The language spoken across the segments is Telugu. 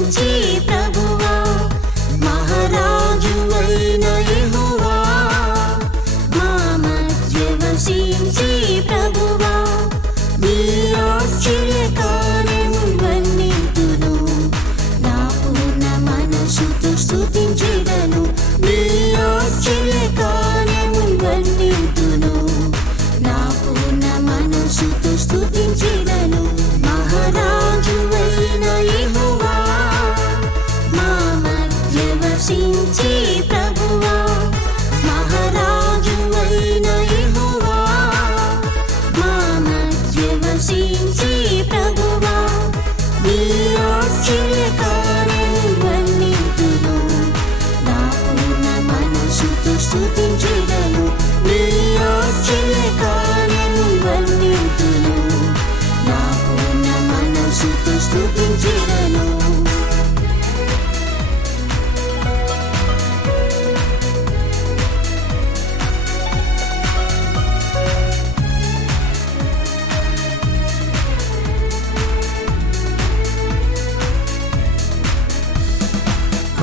వసించే ప్రభువా, మహారాజువైన యెహోవా, మా మధ్య వసించే ప్రభువా, నీ ఆశ్చర్య కార్యములు వర్ణింతును, నా పూర్ణ మనసుతో స్తుతించెదను. నీ ఆశ్చర్య కార్యములు వర్ణింతును, నా పూర్ణ మనసుతో స్తుతించెదను. మహారాజువైన యెహోవా, మా మధ్య వసించే ప్రభువా, మహారాజువైన యెహోవా, మా మధ్య వసించే ప్రభువా, నీ ఆశ్చర్య కార్యములు వర్ణింతును, నా పూర్ణ మనసుతో స్తుతించెదను. నీ ఆశ్చర్య కార్యములు వర్ణింతును, నా పూర్ణ మనసుతో స్తుతించెదను.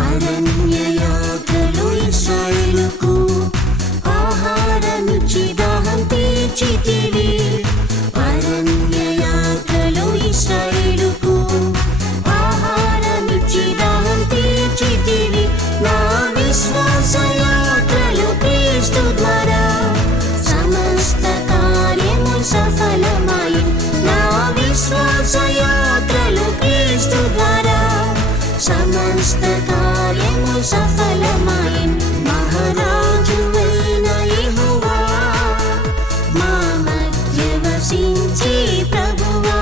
అరణ్య యాత్రలో ఇశ్రాయేలుకు ఆహారమిచ్చి దాహం తీర్చితివి. అరణ్య యాత్రలో ఇశ్రాయేలుకు ఆహారమిచ్చి దాహం తీర్చితివి. నా విశ్వాస యాత్రలో క్రీస్తు ద్వారా సమస్త కార్యములు సఫలమాయి. నా విశ్వాస యాత్రలో క్రీస్తు ద్వారా సమస్త కార్యములు సఫలమాయి. మహారాజువైన యెహోవా, మా మధ్య వసించే ప్రభువా,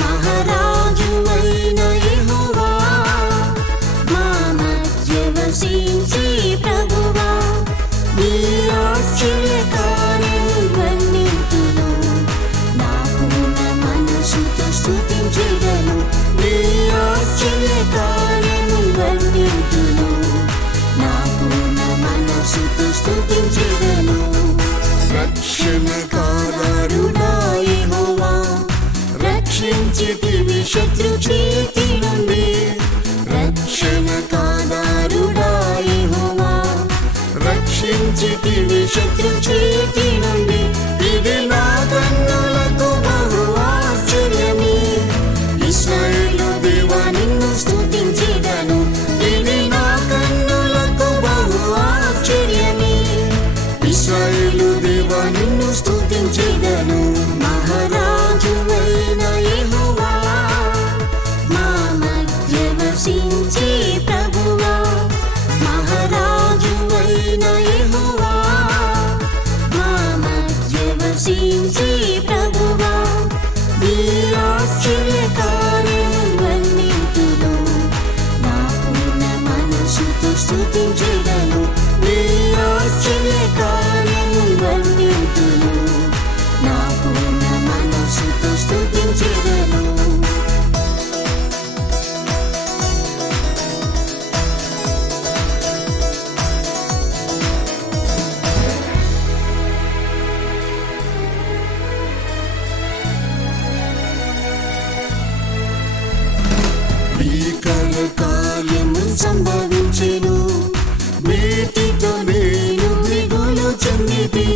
మహారాజువైన యెహోవా, మా మధ్య వసించే ప్రభువా, నీ ఆశ్చర్య కార్యములు వర్ణింతును, నా పూర్ణ మనసుతో స్తుతించెదను. నీ ఆశ్చర్య కార్యములు వర్ణింతును, నా పూర్ణ మనసుతో స్తుతించెదను. రక్షణకారుడా యెహోవా, రక్షించితివి శత్రు చేతి నుండి. రక్షణకారుడా యెహోవా, రక్షించితివి శత్రు చేతి నుండి. ఇది నా కన్నులకు బహు ఆశ్చర్యమే, ఇశ్రాయేలు దేవా నిన్ను స్తుతించెదను. ఇది నా కన్నులకు బహు ఆశ్చర్యమే, ఇశ్రాయేలు దేవా నిన్ను స్తుతించెదను. మహారాజువైన యెహోవా, మా మధ్య వసించే ప్రభువా, మహారాజువైన యెహోవా, మా మధ్య వసించే ప్రభువా, నీ ఆశ్చర్య కార్యములు వర్ణింతును, నా పూర్ణ మనసుతో స్తుతించెదను. నీ ఆశ్చర్య కార్యములు వర్ణింతును, నా పూర్ణ మనసుతో స్తుతించెదను. భీకర కార్యములు సంభవించెను, వీటితో నేను దిగులు చెందితి.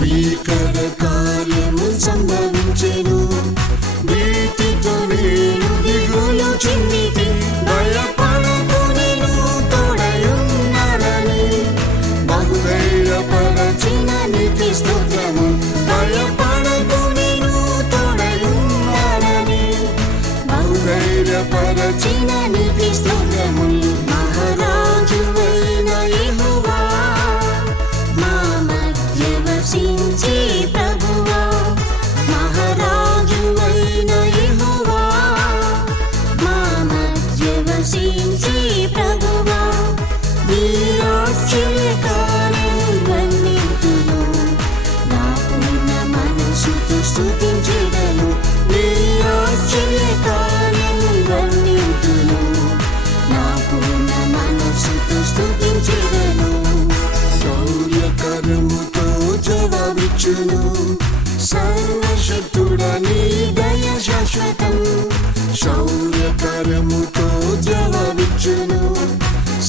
భీకర కార్యములు సంభవించెను, వీటితో నేను దిగులు చెందితి. భయపడకు, నేను తోడయున్నానని బహుధైర్యపరచిన నీకు స్తోత్రము. భయపడకు, నేను తోడయున్నానని బహుధైర్యపరచిన నీకు స్తోత్రము. జవాబిచ్చును.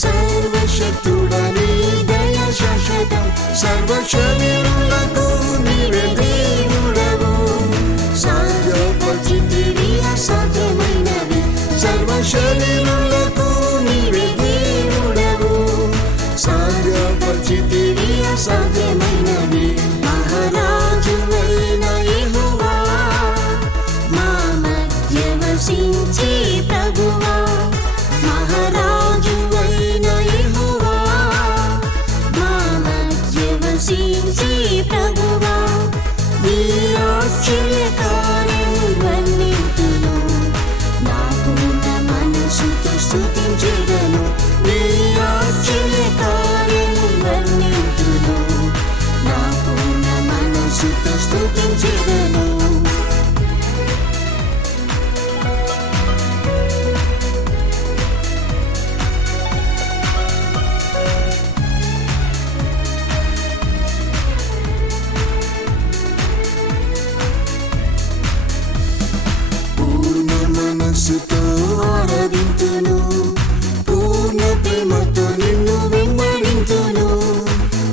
సర్వశక్తుడని దయ శాశ్వతం, సర్వ శరీరులకు నీవే దేవుడవు. సాధ్యపరిచితివి అసాధ్యమైనవి, సర్వ శరీరులకు నీవే దేవుడవు. సాధ్యపరిచితివి అసాధ్యమైనవి. మహారాజువైన యెహోవా, మా మధ్య వసించే ప్రభువా. మహారాజువైన యెహోవా, మా మధ్య వసించే ప్రభువా. నీ ఆశ్చర్య కార్యము వర్ణింతును, నా పూర్ణ మనసుతో స్తుతించెదను. నీ ఆశ్చర్య కార్యము వర్ణింతును, నా పూర్ణ మనసుతో స్తుతించెదను. పూర్ణ మనసుతో ఆరాధింతును, పూర్ణ ప్రేమతో నిన్ను వెంబడింతును.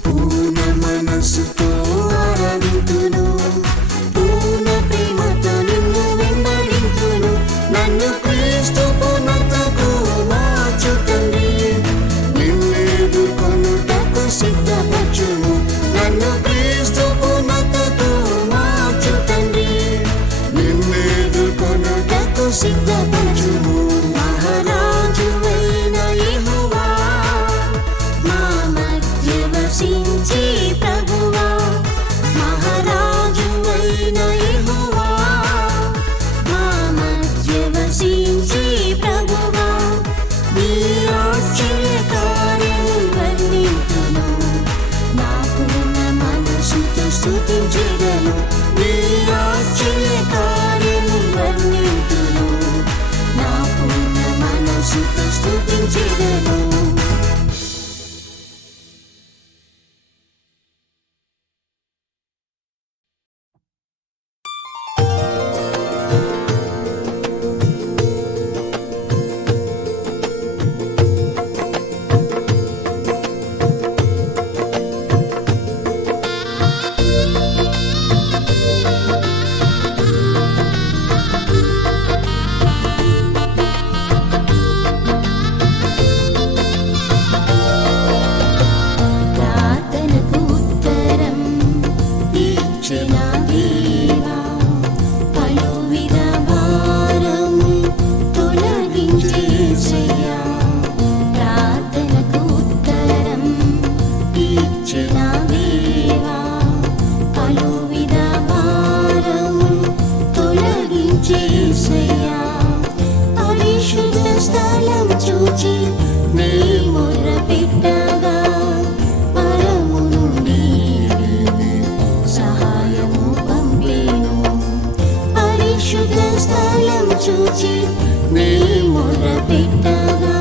పూర్ణ మనసుతో ఆరాధింతును, పూర్ణ ప్రేమతో నిన్ను వెంబడింతును. నన్ను క్రీస్తు పూర్ణతకు మార్చు తండ్రి, నిన్నెదుర్కొనుటకు సిద్ధపరచుము. నన్ను క్రీస్తు పూర్ణతకు మార్చు తండ్రి, నిన్నెదుర్కొనుటకు సిద్ధపరచుము. మహారాజువైన యెహోవా, మా మధ్య వసించే ప్రభువా. మహారాజువైన యెహోవా, మా మధ్య వసించే ప్రభువా. నీ ఆశ్చర్య కార్యము వర్ణింతును, నా పూర్ణ మనసుతో స్తుతించెదను. నీ ఆశ్చర్య కార్యము వర్ణింతును, నా పూర్ణ మనసుతో స్తుతించెదను. ప్రార్థనకు ఉత్తరం ఇచ్చిన దేవా, పలువిధ భారము తొలగించే యేసయ్యా. ప్రార్థనకు ఉత్తరం ఇచ్చిన దేవా, పలువిధ భారము తొలగించే యేసయ్యా. పరిశుద్ధ స్థలం చూచి నీ మొర్ర పెట్టగా, పరము నుండి సహాయము పంపేను. పరిశుద్ధ స్థలం చూచి నీ మొర్ర పెట్టగా,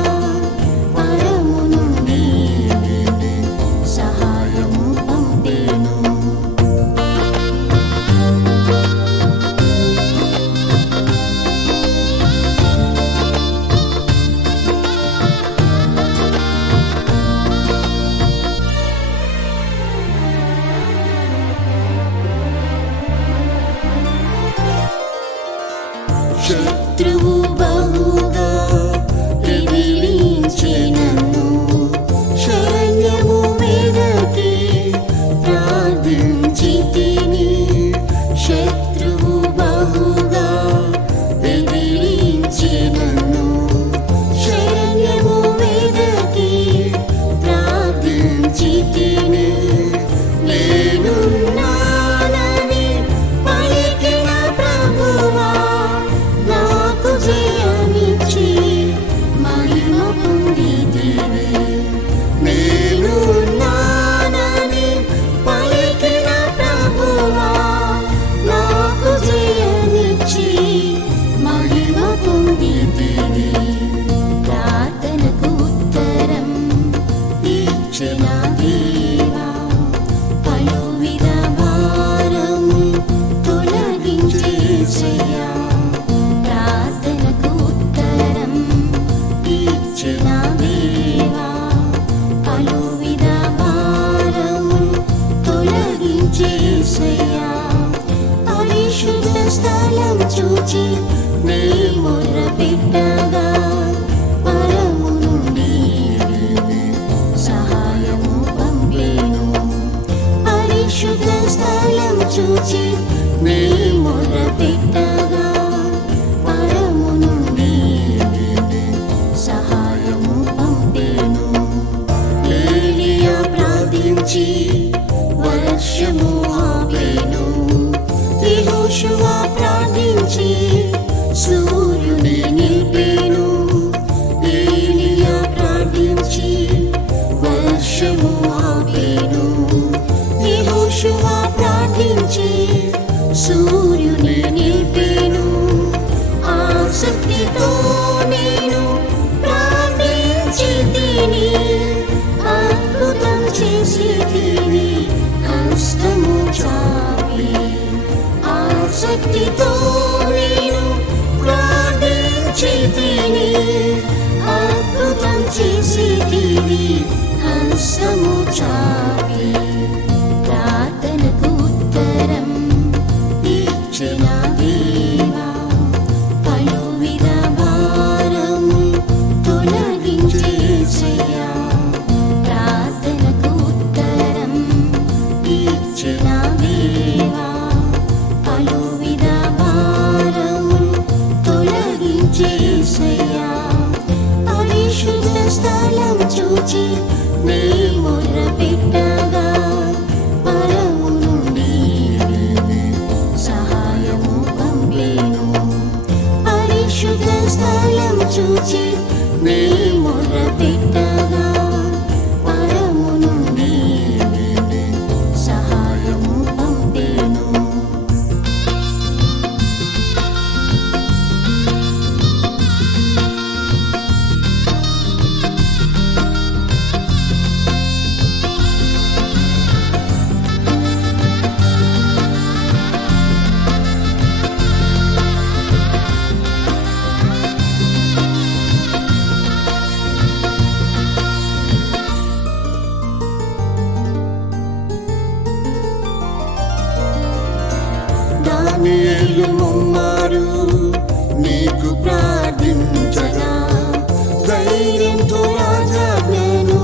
చూచి నీ మొర్ర పెట్టగా పరము నుండి సహాయము పంపేను. పరిశుద్ధ స్థలం చూచి నీ మొర్ర పెట్టగా పరము నుండి సహాయము పంపేను. ఏలియా ప్రార్థించి వర్షము ఆపేను. యెహోషువ ప్రార్థించి సూర్యుని నిలిపేను. ఏలియా ప్రార్థించి వర్షము ఆపేను. యెహోషువ ప్రార్థించి సూర్యుని నిలిపేను. ఆసక్తితో నేను ప్రార్థించి తిని అద్భుతం చేసి తిని హస్తము చాపి. ఆసక్తితో నేను ప్రార్థించి తిని అద్భుతం చేసి తిని హస్తము చాపి. ప్రార్థనకు ఉత్తరం ఇచ్చిన దేవా పలువిధ భారము తొలగించే యేసయ్యా. ప్రార్థనకు ఉత్తరం ఇచ్చిన దేవా పలువిధ భారము తొలగించే యేసయ్యా. పరిశుద్ధ స్థలం చూచి నీ మొర్ర పెట్టగా పరము నుండి సహాయము పంపేను. పరిశుద్ధ స్థలం చూచి నీ మొర్ర పెట్టగా పరము నుండి సహాయము పంపేను. దానియేలు ముమ్మారు నీకు ప్రార్థించగా ధైర్యంతో రాజాజ్ఞను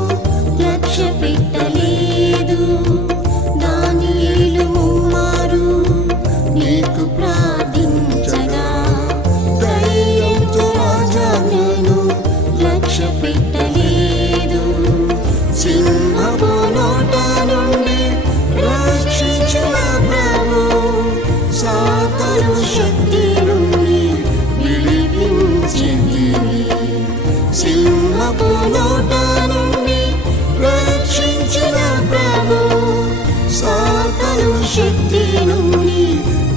లక్ష్య పెట్టలేదు. దానియేలు ముమ్మారు నీకు ప్రార్థించగా ధైర్యంతో రాజాజ్ఞను లక్ష్య పెట్టలేదు. సింహపు నోట నుండి రక్షించిన ప్రభు సాతాను శక్తి నుండి విడిపించింది. సింహపు నోట నుండి రక్షించిన ప్రభు సాతాను శక్తి నుండి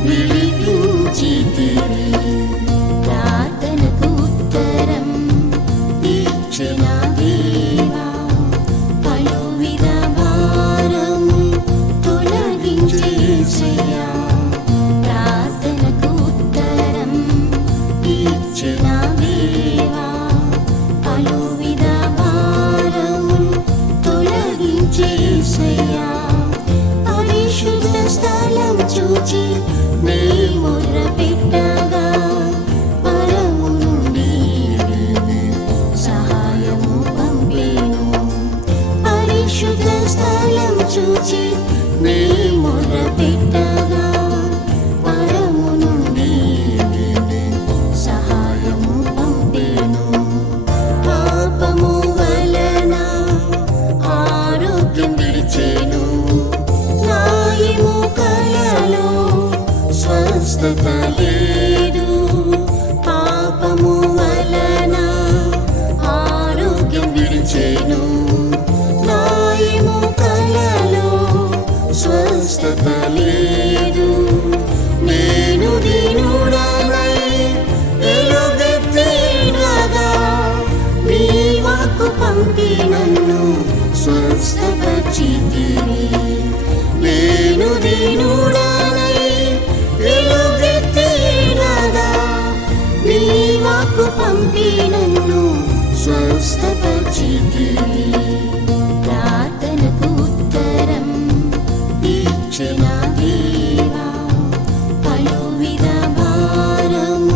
విడిపించింది. ప్రార్థనకు ఉత్తరం ఇచ్చిన దేవా పలువిధ భారము తొలగించే యేసయ్యా. ప్రార్థనకు ఉత్తరం ఇచ్చిన దేవా పలువిధ భారము తొలగించే యేసయ్యా. పరిశుద్ధ స్థలం చూచి నీ మొర్ర పెట్టగా పరము నుండి సహాయము పంపేను. పరిశుద్ధ స్థలం చూచి నీ మొర్ర పెట్టగా పరము నుండి సహాయము పంపేను. పాపము వలన ఆరోగ్యం విడిచెను. నాయము కలలో స్వస్థత లేదు. పాపము వలన ఆరోగ్యం విడిచెను. నాయము కలలో స్వస్థత లేదు. నేను దీనుడనై ఎలుగెత్తినగా నీ వాక్కు పంపి నన్ను స్వస్థపరిచితివి. నేను దీనుడనై ఎలుగెత్తినగా నీ వాక్కు పంపి నన్ను స్వస్థపరిచితివి. ప్రార్థనకు ఉత్తరం ఇచ్చిన దేవా పలువిధ భారము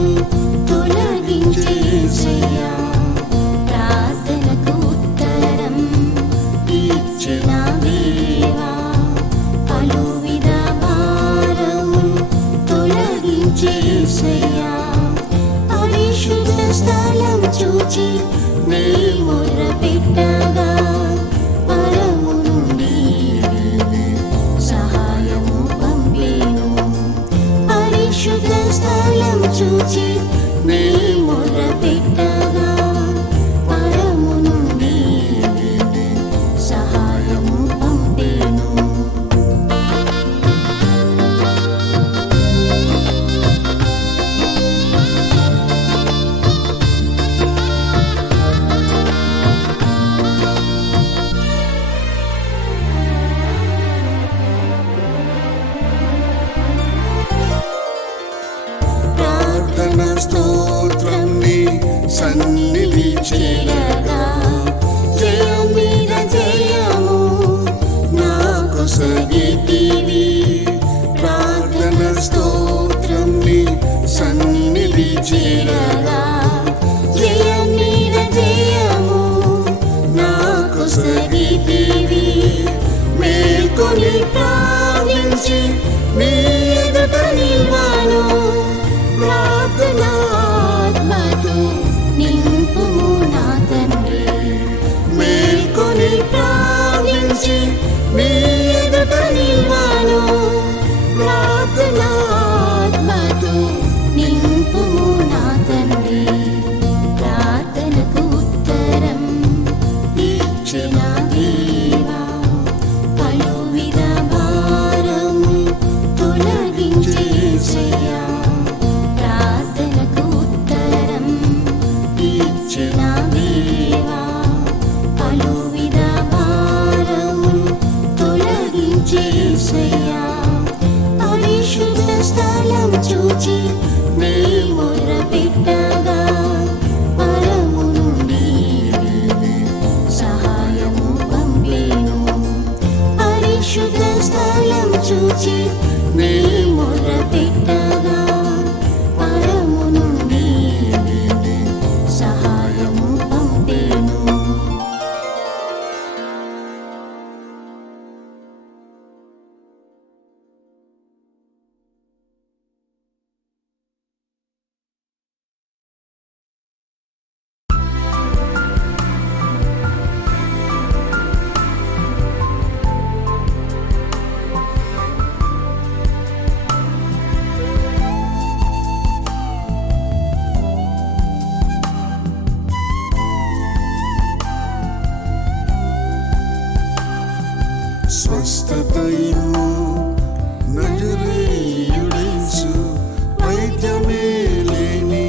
చూచి నీ మొర్ర పెట్టగా పరము నుండి సహాయము పంపేను. పరిశుద్ధ స్థలం చూచి నీ మొర్ర పెట్టగా పరము నుండి సహాయము పంపేను. స్తోత్రం నీ సన్నిధి చేరగా జయం మీద జయము నాకు సగితివి. ప్రార్థన స్తోత్రం నీ సన్నిధి చేరగా జయం మీద జయము నాకు సగితివి. మేల్కొని ప్రార్థించి నీ ఎదుట నిల్వాను. ప్రార్థనాత్మతో నింపుము నా తండ్రి. మేల్కొని ప్రార్థించి నీ ఎదుట నిల్వాను. ప్రార్థనాత్మతో నింపుము నా తండ్రి. ప్రార్థనకు ఉత్తరం ఇచ్చిన దేవా పలువిధ భారము తొలగించేసయ్యా. ప్రార్థనకు ఉత్తరం ఇచ్చిన దేవా పలువిధ భారము తొలగించేసయ్యా. పరిశుద్ధ స్థలం చూచి నీ మొర్ర పెట్టగా పరము నుండి సహాయము పంపేను. పరిశుద్ధ స్థలం చూచి నీ మొర్ర పెట్టగా పరము నుండి సహాయము పంపేను. స్వస్థత ఇమ్ము నజరేయుడేసు. వైద్యమే లేని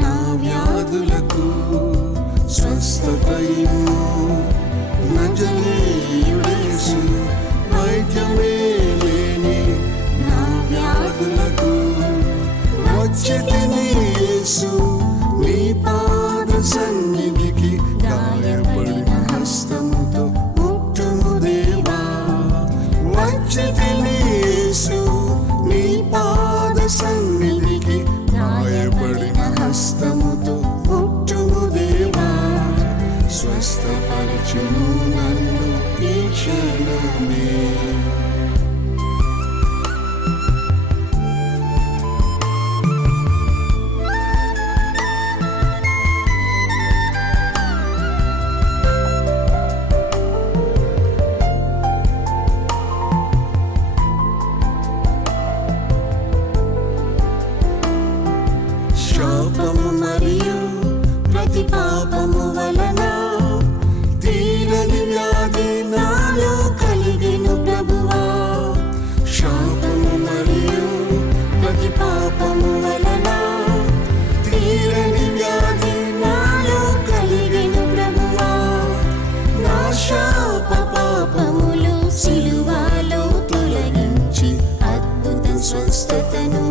నా వ్యాధులకు స్వస్థత ఇమ్ము నజరేయుడేసు. వైద్యమే లేని నా వ్యాధులకు వచ్చితిని యేసు నీ పాద సన్నిధికి. గాయపడిన హస్తముతో ముట్టుము దేవా. వచ్చితిని యేసు నీ పాద సన్నిధికి. గాయపడిన హస్తముతో ముట్టుము దేవా. స్వస్థపరచుము నన్ను ఈ క్షణమే. శాపము మరియు ప్రతి పాపము వలన తీరని వ్యాధి నాలో కలిగెను ప్రభువా. శాపము మరియు ప్రతి పాపము వలన తీరని వ్యాధి నాలో కలిగెను ప్రభువా. నా శాప పాపములు సిలువలో తొలగించి అద్భుత స్వస్థతను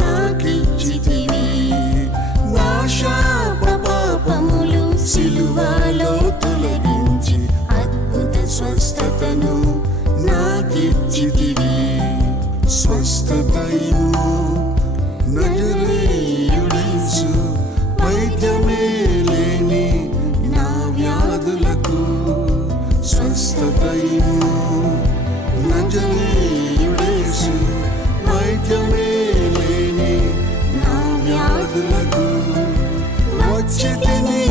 నాకిచ్చితివి. నా శాప పాపములు సిలువలో తొలగించి అద్భుత స్వస్థతను నాకిచ్చితివి. స్వస్థత ఇమ్ము నజరేయుడేసు. వైద్యమే లేని నా వ్యాధులకు స్వస్థత ఇమ్ము నజరేయుడేసు. వైద్యమే లేని నా వ్యాధులకు వచ్చితిని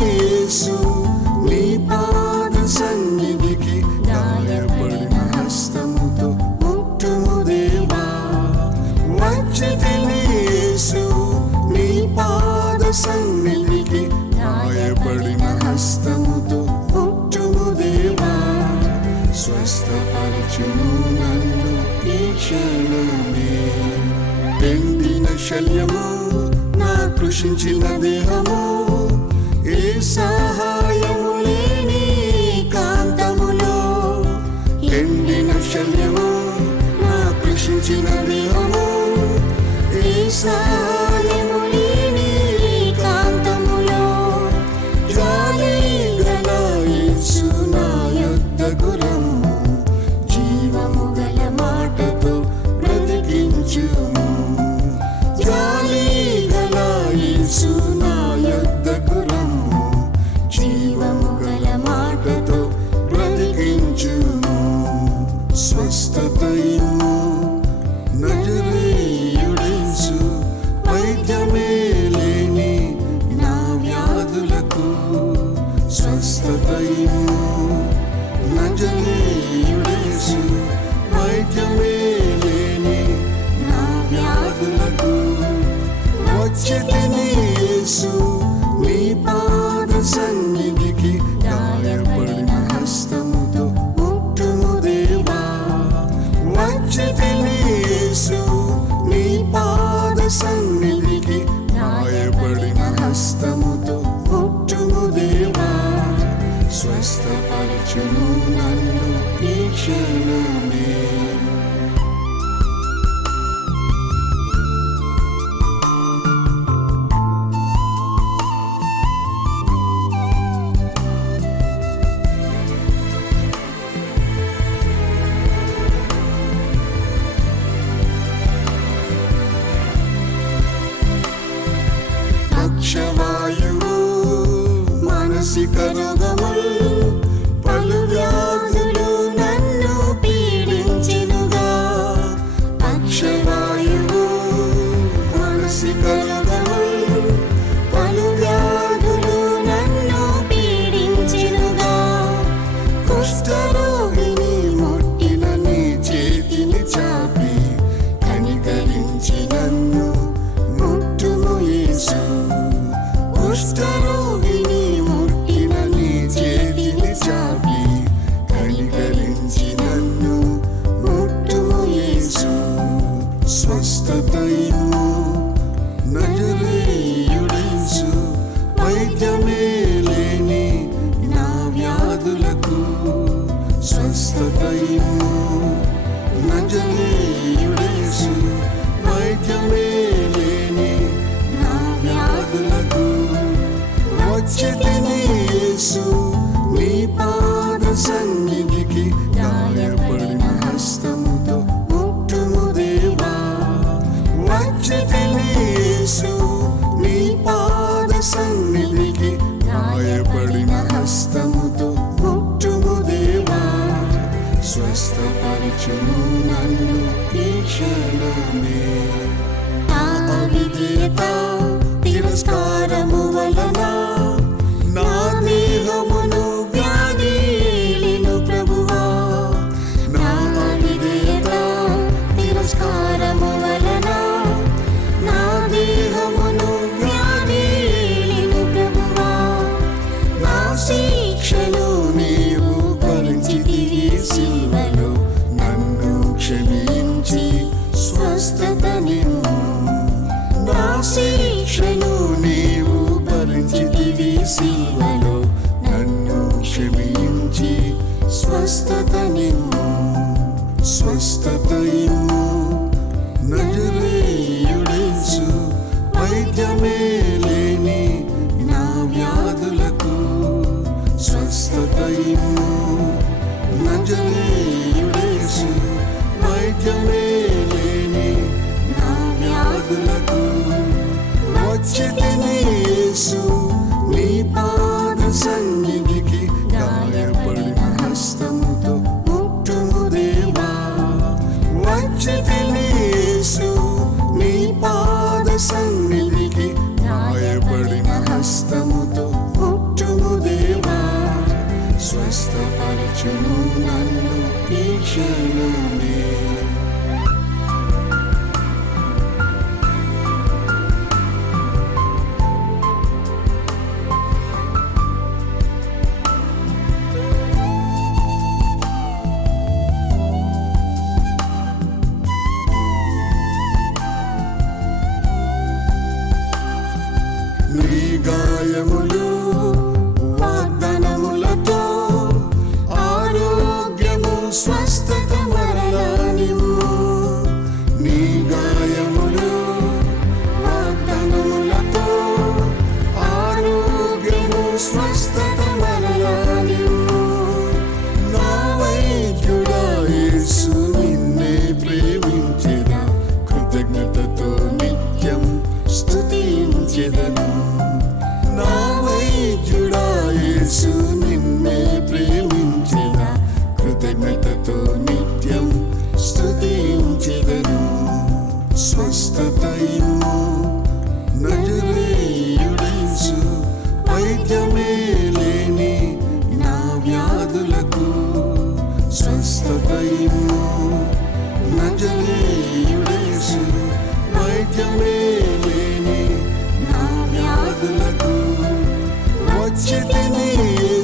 శల్యము నా కృషించిన దేహము ఏ సహాయము లేని కాంతములో ఎండిన శల్యము నా కృషించిన దేహము ఏ సహాయము లేని కాంతములో జాలి గల యేసు నా యొద్దకు రమ్ము జీవము గల మాటతో బ్రతికించుము జాలి గల యేసు నా యొద్దకు రమ్ము జీవము గల మాటతో బ్రతికించుము స్వస్థత ఇమ్ము నజరేయుడేసు వైద్యమే లేని నా వ్యాధులకు స్వస్థత ఇమ్ము నజరేయుడేసు వైద్యమే లేని నా వ్యాధులకు వచ్చితిని యేసు నీ పాద సన్నిధికి గాయపడిన హస్తముతో ముట్టుము దేవా వచ్చితిని యేసు నీ పాద సన్నిధికి గాయపడిన హస్తముతో ముట్టుము దేవా స్వస్థపరచుము నన్ను ఈ క్షణమే పక్షవాయువు మానసిక రోగములు పలు వ్యాధులు నన్ను పీడించెనుగా పక్షవాయువు మానసిక రోగములు పలు వ్యాధులు నన్ను పీడించెనుగా కుష్ఠరోగిని ముట్టిన నీ చేతిని చాపి కనికరించి నన్ను ముట్టుము యేసు కుష్ఠరోగిని ముట్టిన నీ చేతిని చాపి కనికరించి నన్ను ముట్టుము యేసు స్వస్థత ఇమ్ము నజరేయుడేసు వైద్యమే లేని నా వ్యాధులకు స్వస్థత ఇమ్ము నజరేయుడేసు వైద్యమే లేని నా వ్యాధులకు వచ్చితిని యేసు నీ పాద సన్నిధికి గాయపడిన హస్తముతో ముట్టుము దేవా వచ్చితిని యేసు నీ పాద సన్నిధికి గాయపడిన హస్తముతో ముట్టుము దేవా స్వస్థపరచుము నన్ను ఈ క్షణమే నా అవిధేయత తిరస్కారము వలన నా దేహమును వ్యాధి ఏలిను ప్రభువా నా అవిధేయత తిరస్కారము వలన నా దేహమును వ్యాధి ఏలిను ప్రభువా నా శిక్షను నీవు భరించితివి సిలువలో నన్ను క్షమించి స్వస్థత నిమ్ము నా శిక్షను నీవు భరించితివి సిలువలో నన్ను క్షమించి స్వస్థత నిమ్ము స్వస్థత ఇమ్ము నజరేయుడేసు వైద్యమే లేని నా వ్యాధులకు స్వస్థత ఇమ్ము నజరేయుడేసు వైద్యమే లేని నా వ్యాధులకు వచ్చితిని యేసు నీ పాద సన్నిధికి గాయపడిన హస్తముతో ముట్టుము దేవా వచ్చితిని యేసు నీ పాద సన్నిధికి గాయపడిన హస్తముతో ముట్టుము దేవా స్వస్థపరచుము నన్ను ఈ క్షణమే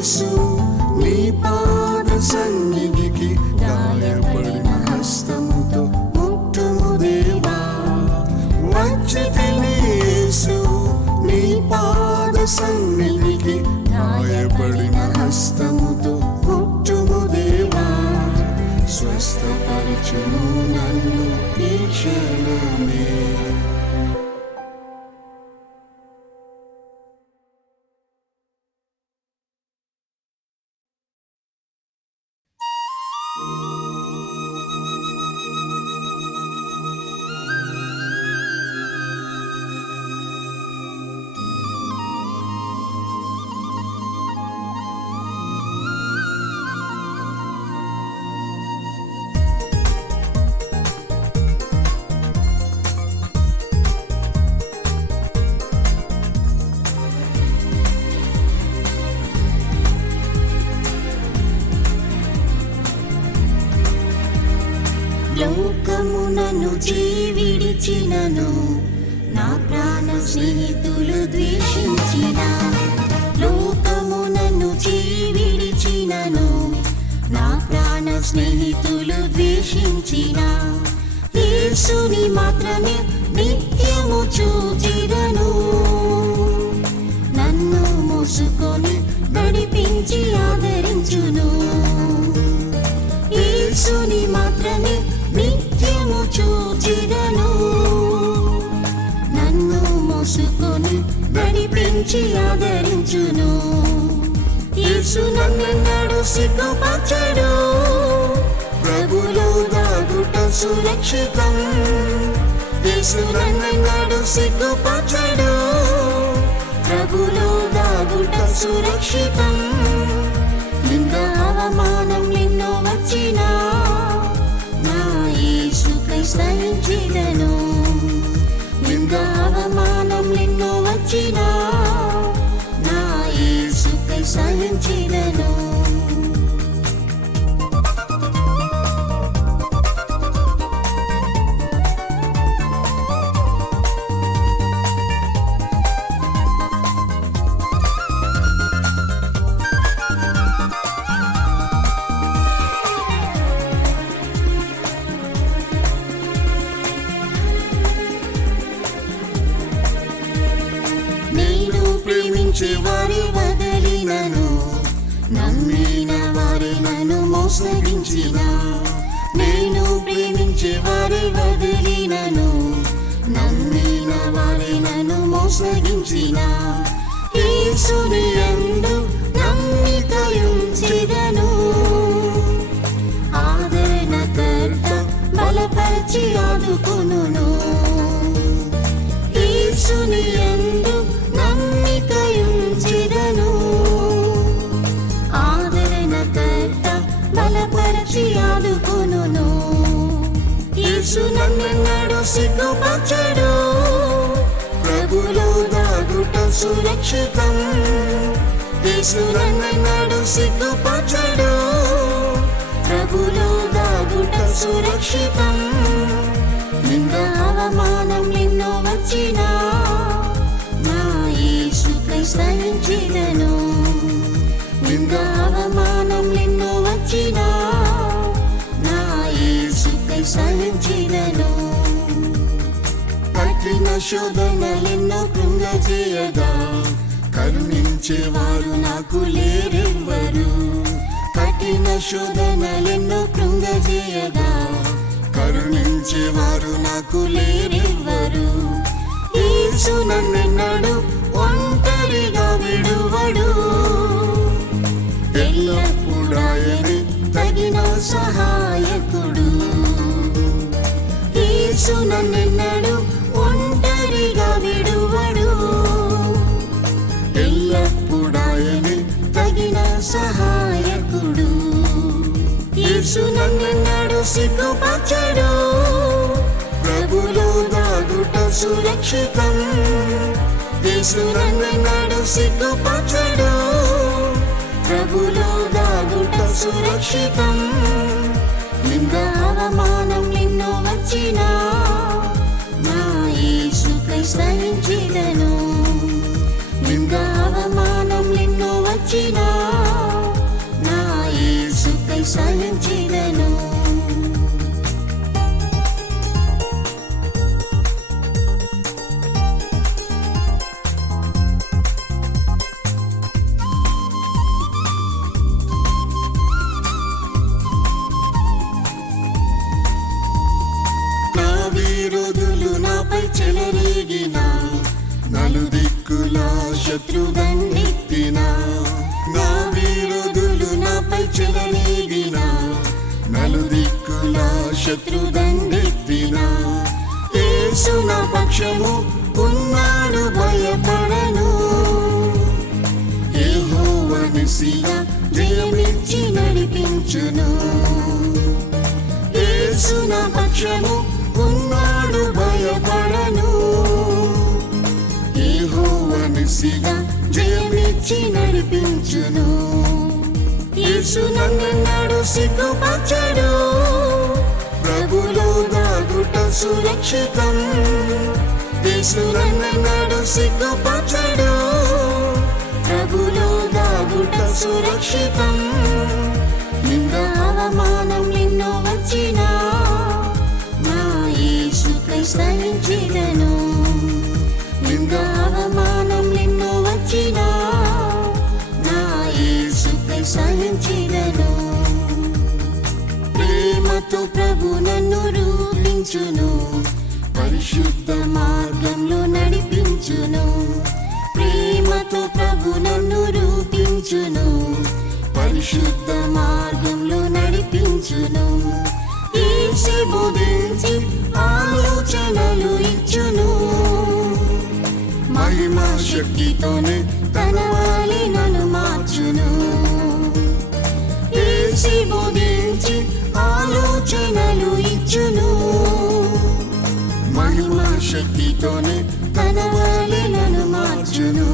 యేసు నీ పాద సన్నిధికి గాయపడిన హస్తముతో ముట్టుము దేవా. వచ్చితిని యేసు నీ పాద సన్నిధికి గాయపడిన హస్తముతో ముట్టుము దేవా. స్వస్థపరచుము నన్ను ఈ క్షణమే. లోకమునను విడిచినను నా ప్రాణ స్నేహితులు ద్వేషించిన, లోకమునను విడిచినను నా ప్రాణ స్నేహితులు ద్వేషించిన, యేసుని మాత్రమే నిత్యము చూచెదను. నన్ను మోసుకొని నడిపించి ఆదరించును, యేసుని మాత్రమే నిత్యము చూచెదను. నన్ను మోసుకొని నడిపించి ఆదరించును. యేసు నన్నెన్నడూ సిగ్గుపరచడు, ప్రభులో దాగుట సురక్షితం. యేసు నన్నెన్నడూ సిగ్గుపరచడు, ప్రభులో దాగుట సురక్షితం. నింద అవమానం ఎన్నో వచ్చినా నా యేసుకై సహించెదను. నింద అవమానం ఎన్నో వచ్చినా నా యేసుకై సహించెదను. వారి వదలినను, నమ్మిన వారి నన్ను మోసగించిన. నేను ప్రేమించే వారి వదలినను, నమ్మిన వారి నన్ను మోసగించిన. యేసుని యందు నమ్మికయుంచెదను, ఆదరణకర్త బలపరిచి ఆదుకొనును. యేసుని యందు నమ్మికయుంచెదను, ఆదరణకర్త బలపరిచి ఆదుకొనును. యేసు నన్నెన్నడూ సిగ్గుపరచడు, ప్రభులో దాగుట సురక్షితం. యేసు నన్నెన్నడూ సిగ్గుపరచడు, ప్రభులో దాగుట సురక్షితం. నింద అవమానం ఎన్నో వచ్చినా నా యేసుకై సహించెదను. నింద అవమానం ఎన్నో వచ్చినా నా యేసుకై సహించెదను. కఠిన శోధనలెన్నో కృంగజేయగా కరుణించేవారు నాకు లేరెవ్వరు. కఠిన శోధనలెన్నో కృంగజేయగా కరుణించేవారు నాకు లేరెవ్వరు. యేసు నన్నెన్నడూ ఒంటరిగా విడువడు, ఎల్లప్పుడూ ఆయనే తగిన సహాయకుడు. యేసు నన్నెన్నడూ ఒంటరిగా విడువడు, ఎల్లప్పుడూ ఆయనే తగిన సహాయకుడు. యేసు నన్నెన్నడూ సిగ్గుపరచడు, ప్రభులో దాగుట సురక్షితం. యేసు నన్నెన్నడూ సిగ్గుపరచడు, ప్రభులో దాగుట సురక్షితం. నింద అవమానం ఎన్నో వచ్చినా నా యేసుకై సహించెదను. నింద అవమానం ఎన్నో వచ్చినా చెలరేగిన నలుదిక్కుల శత్రుదండెత్తిన నా విరోధులు నాపై చెలరేగిన నలుదిక్కుల శత్రుదండెత్తిన యేసు నా పక్షము ఉన్నాడు భయపడను యెహోవా నిస్సిగా జయమిచ్చి నడిపించును యేసు నా పక్షము ఉన్నాడు భయపడను యెహోవా నిస్సిగా జయమిచ్చి నడిపించును యేసు నన్నెన్నడు సిగ్గుపరచడు ప్రభులో దాగుట సురక్షితం యేసు నన్నెన్నడు సిగ్గుపరచడు ప్రభులో దాగుట సురక్షితం నింద అవమానం ఎన్నో వచ్చినా నా యేసుకై సహించెదను నింద అవమానం ఎన్నో వచ్చినా నా యేసుకై సహించెదను ప్రేమతో ప్రభు నన్ను రూపించును పరిశుద్ధ మార్గంలో నడిపించును ప్రేమతో ప్రభు నన్ను రూపించును పరిశుద్ధ మార్గంలో నడిపించును యేసు బోధించి ఆలోచనలు ఇచ్చును మహిమా శక్తితోనే తన వలె నన్ను మార్చును యేసు బోధించి ఆలోచనలు ఇచ్చును మహిమా శక్తితోనే తన వలె నన్ను మార్చును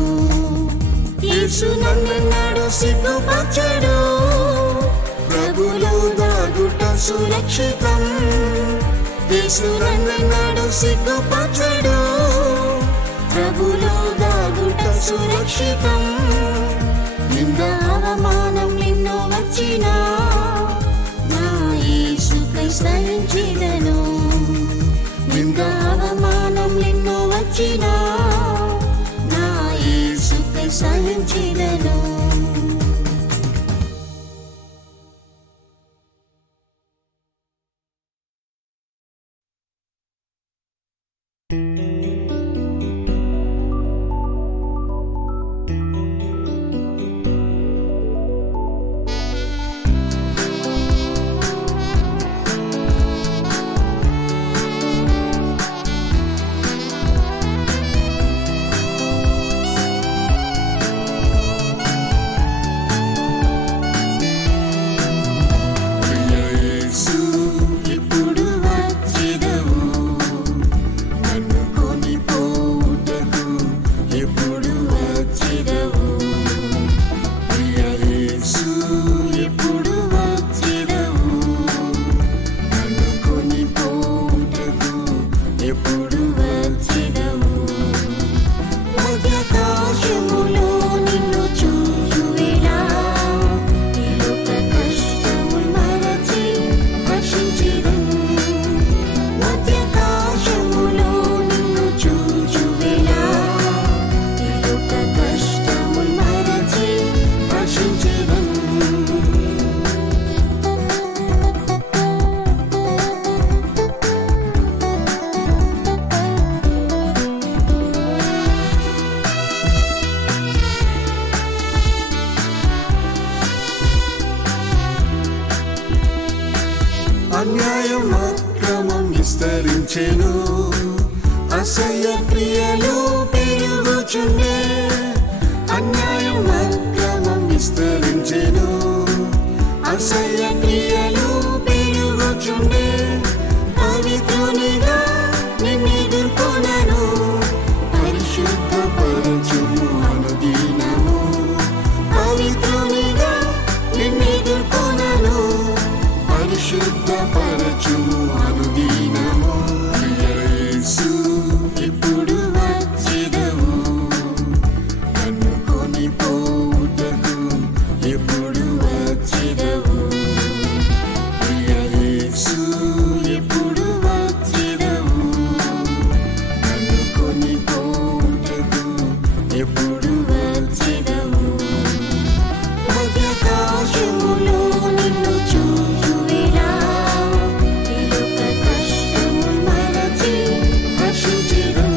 యేసు నన్నెన్నడు సిగ్గుపరచడు ప్రభులో దాగుట సురక్షితం యేసు నన్నెన్నడు సిగ్గుపరచడు ప్రభులో దాగుట సురక్షితం నింద అవమానం ఎన్నో వచ్చినా నా యేసుకై సహించెదను నింద అవమానం ఎన్నో వచ్చినా నా యేసుకై సహించెదను అన్యాయం అక్రమం విస్తరించెను అసహ్య క్రియలు పెరుగుచుండే అన్యాయం అక్రమం విస్తరించెను అసహ్య క్రియలు పెరుగుచుండే పవిత్రునిగా నిన్నెదుర్కొనను పరిశుద్ధ పరచుము అనుదినము పవిత్రునిగా నిన్నెదుర్కొనను పరిశుద్ధ పరచుము అనుదినము యేసు ఇప్పుడు వచ్చెదవు నన్ను కొనిపోవుటకు ఎప్పుడు వచ్చెదవు యేసు ఎప్పుడు వచ్చెదవు నన్ను కొనిపోవుటకు ఎప్పుడు వచ్చెదవు మధ్యాకాశములో నిన్ను చూచువేలా ఈ లోక కష్టములు మరచి హర్షించెదను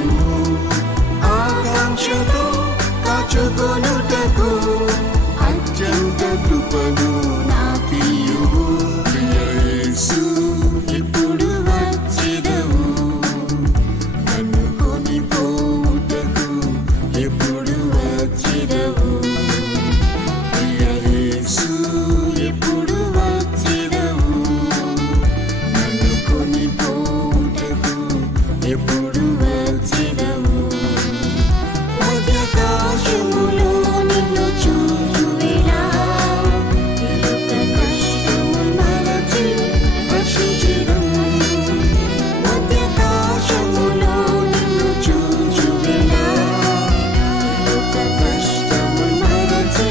కాచుము ఆకాంక్షతో కాచుకొనుటకు అత్యంత కృపను నాకియుము ప్రియ యేసు ఇప్పుడు వచ్చెదవు నన్ను కొనిపోవుటకు ఎప్పుడు వచ్చెదవు ప్రియ యేసు ఎప్పుడు వచ్చెదవు నన్ను కొనిపోవుటకు ఎప్పుడు వచ్చెదవు మధ్యాకాశములో నిన్ను చూచువేళ ఇరుక కష్టములు మరచి హర్షించెదను మధ్యాకాశములో నిన్ను చూచువేళ ఇరుక కష్టములు మరచి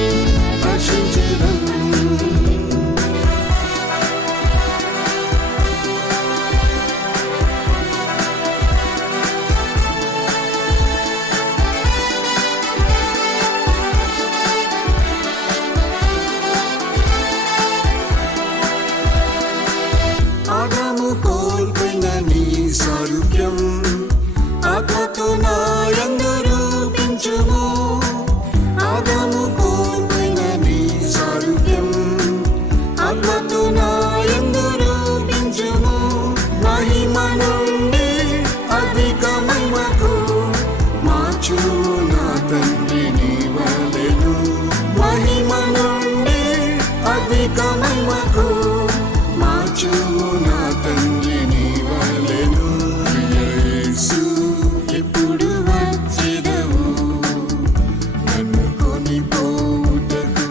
హర్షించెదను ఆదాము కోల్పోయిన నీ సారూప్యం ఆత్మతో నా యందు రూపించుము ఆదాము కోల్పోయిన నీ సారూప్యం ఆత్మతో నా యందు రూపించుము మహిమ నుండి అధిక మహిమకు మార్చుము నా తండ్రి నీ వలెను మహిమ నుండి అధిక మహిమకు మార్చుము నా తండ్రి నీ వలెను ప్రియ యేసు ఎప్పుడు వచ్చెదవు నన్ను కొనిపోవుటకు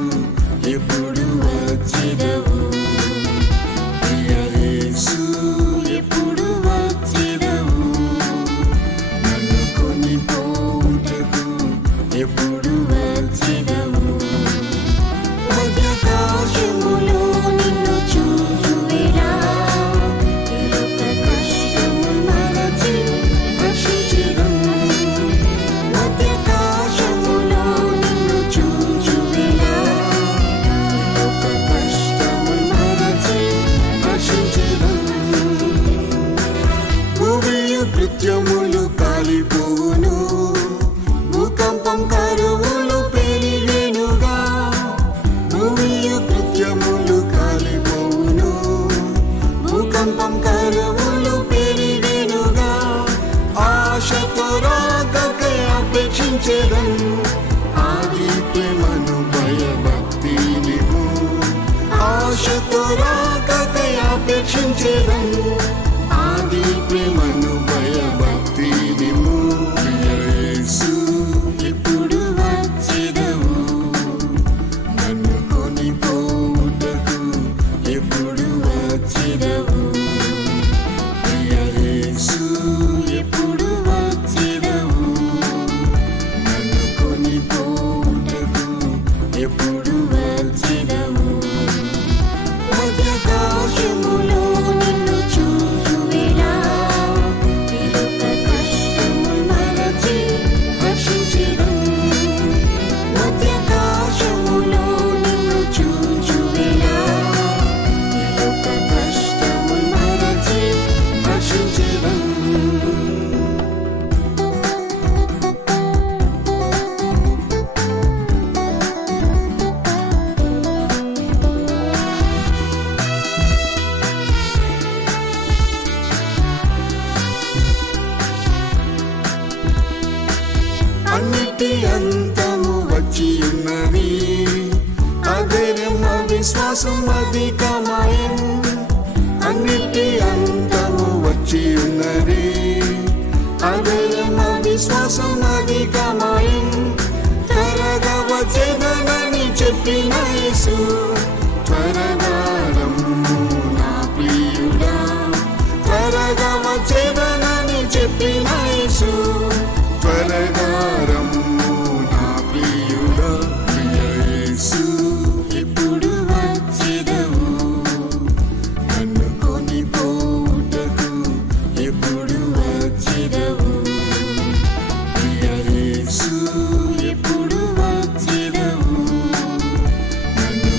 ఎప్పుడు వచ్చెదవు ప్రియ యేసు ఎప్పుడు వచ్చెదవు నన్ను కొనిపోవుటకు ఎప్పుడు వచ్చెదవు మధ్యాకాశములో నిన్ను చూచువేళ ఇరుక కష్టములు మరచి హర్షించెదను మధ్యాకాశములో నిన్ను చూచువేళ ఇరుక కష్టములు మరచి హర్షించెదను భూమియు కృత్యములు కాలిపోవును భూకంపం కరువులు పెరిగెనుగా భూమియు కృత్యములు కాలిపోవును భూకంపం కరువులు పెరిగెనుగా ఆశతో రాకకై అపేక్షించెదను ఆది ప్రేమను భయభక్తినిము ఆశతో రాకకై అపేక్షించెదను ఆది ప్రేమను భయభక్తినిము ప్రియ యేసు ఎప్పుడు వచ్చెదవు నన్ను కొనిపోవుటకు ఎప్పుడు వచ్చెదవు ప్రియ యేసు ఎప్పుడు వచ్చెదవు నన్ను కొనిపోవుటకు ఎప్పుడు వచ్చెదవు మధ్యాకాశములో నిన్ను చూచువేళ ఇరుక కష్టములు మరచి హర్షించెదను మధ్యాకాశములో నిన్ను చూచువేళ ఇరుక కష్టములు మరచి హర్షించెదను అన్నిటి అంతము వచ్చి ఉన్నది అధైర్యం అవిశ్వాసం అధికమాయం అన్నిటి అంతము వచ్చి ఉన్నది అధైర్యం అవిశ్వాసం అధికమాయం త్వరగా వచ్చెదనని చెప్పిన యేసు త్వరగా రమ్ము నా ప్రియుడా త్వరగా వచ్చెదనని చెప్పిన యేసు త్వరగా రమ్ము నా ప్రియుడా ప్రియ యేసు ఎప్పుడు వచ్చెదవు నన్ను కొనిపోవుటకు ఎప్పుడు వచ్చెదవు ప్రియ యేసు ఎప్పుడు వచ్చెదవు నన్ను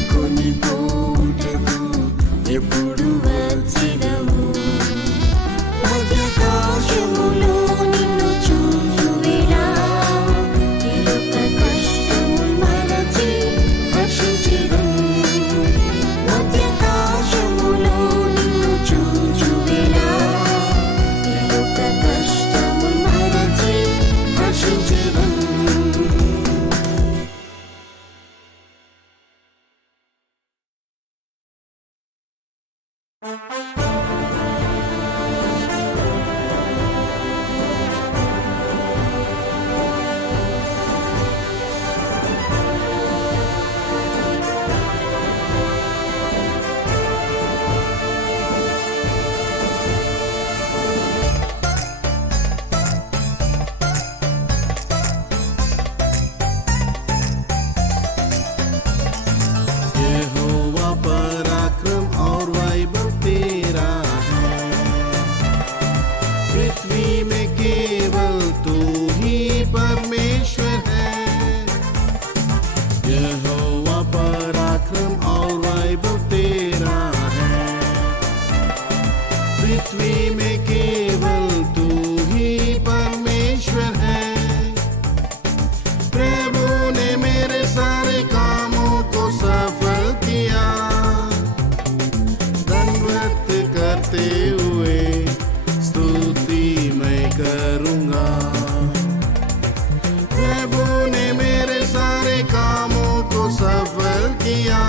प्रभु ने मेरे सारे कामों को सफल किया,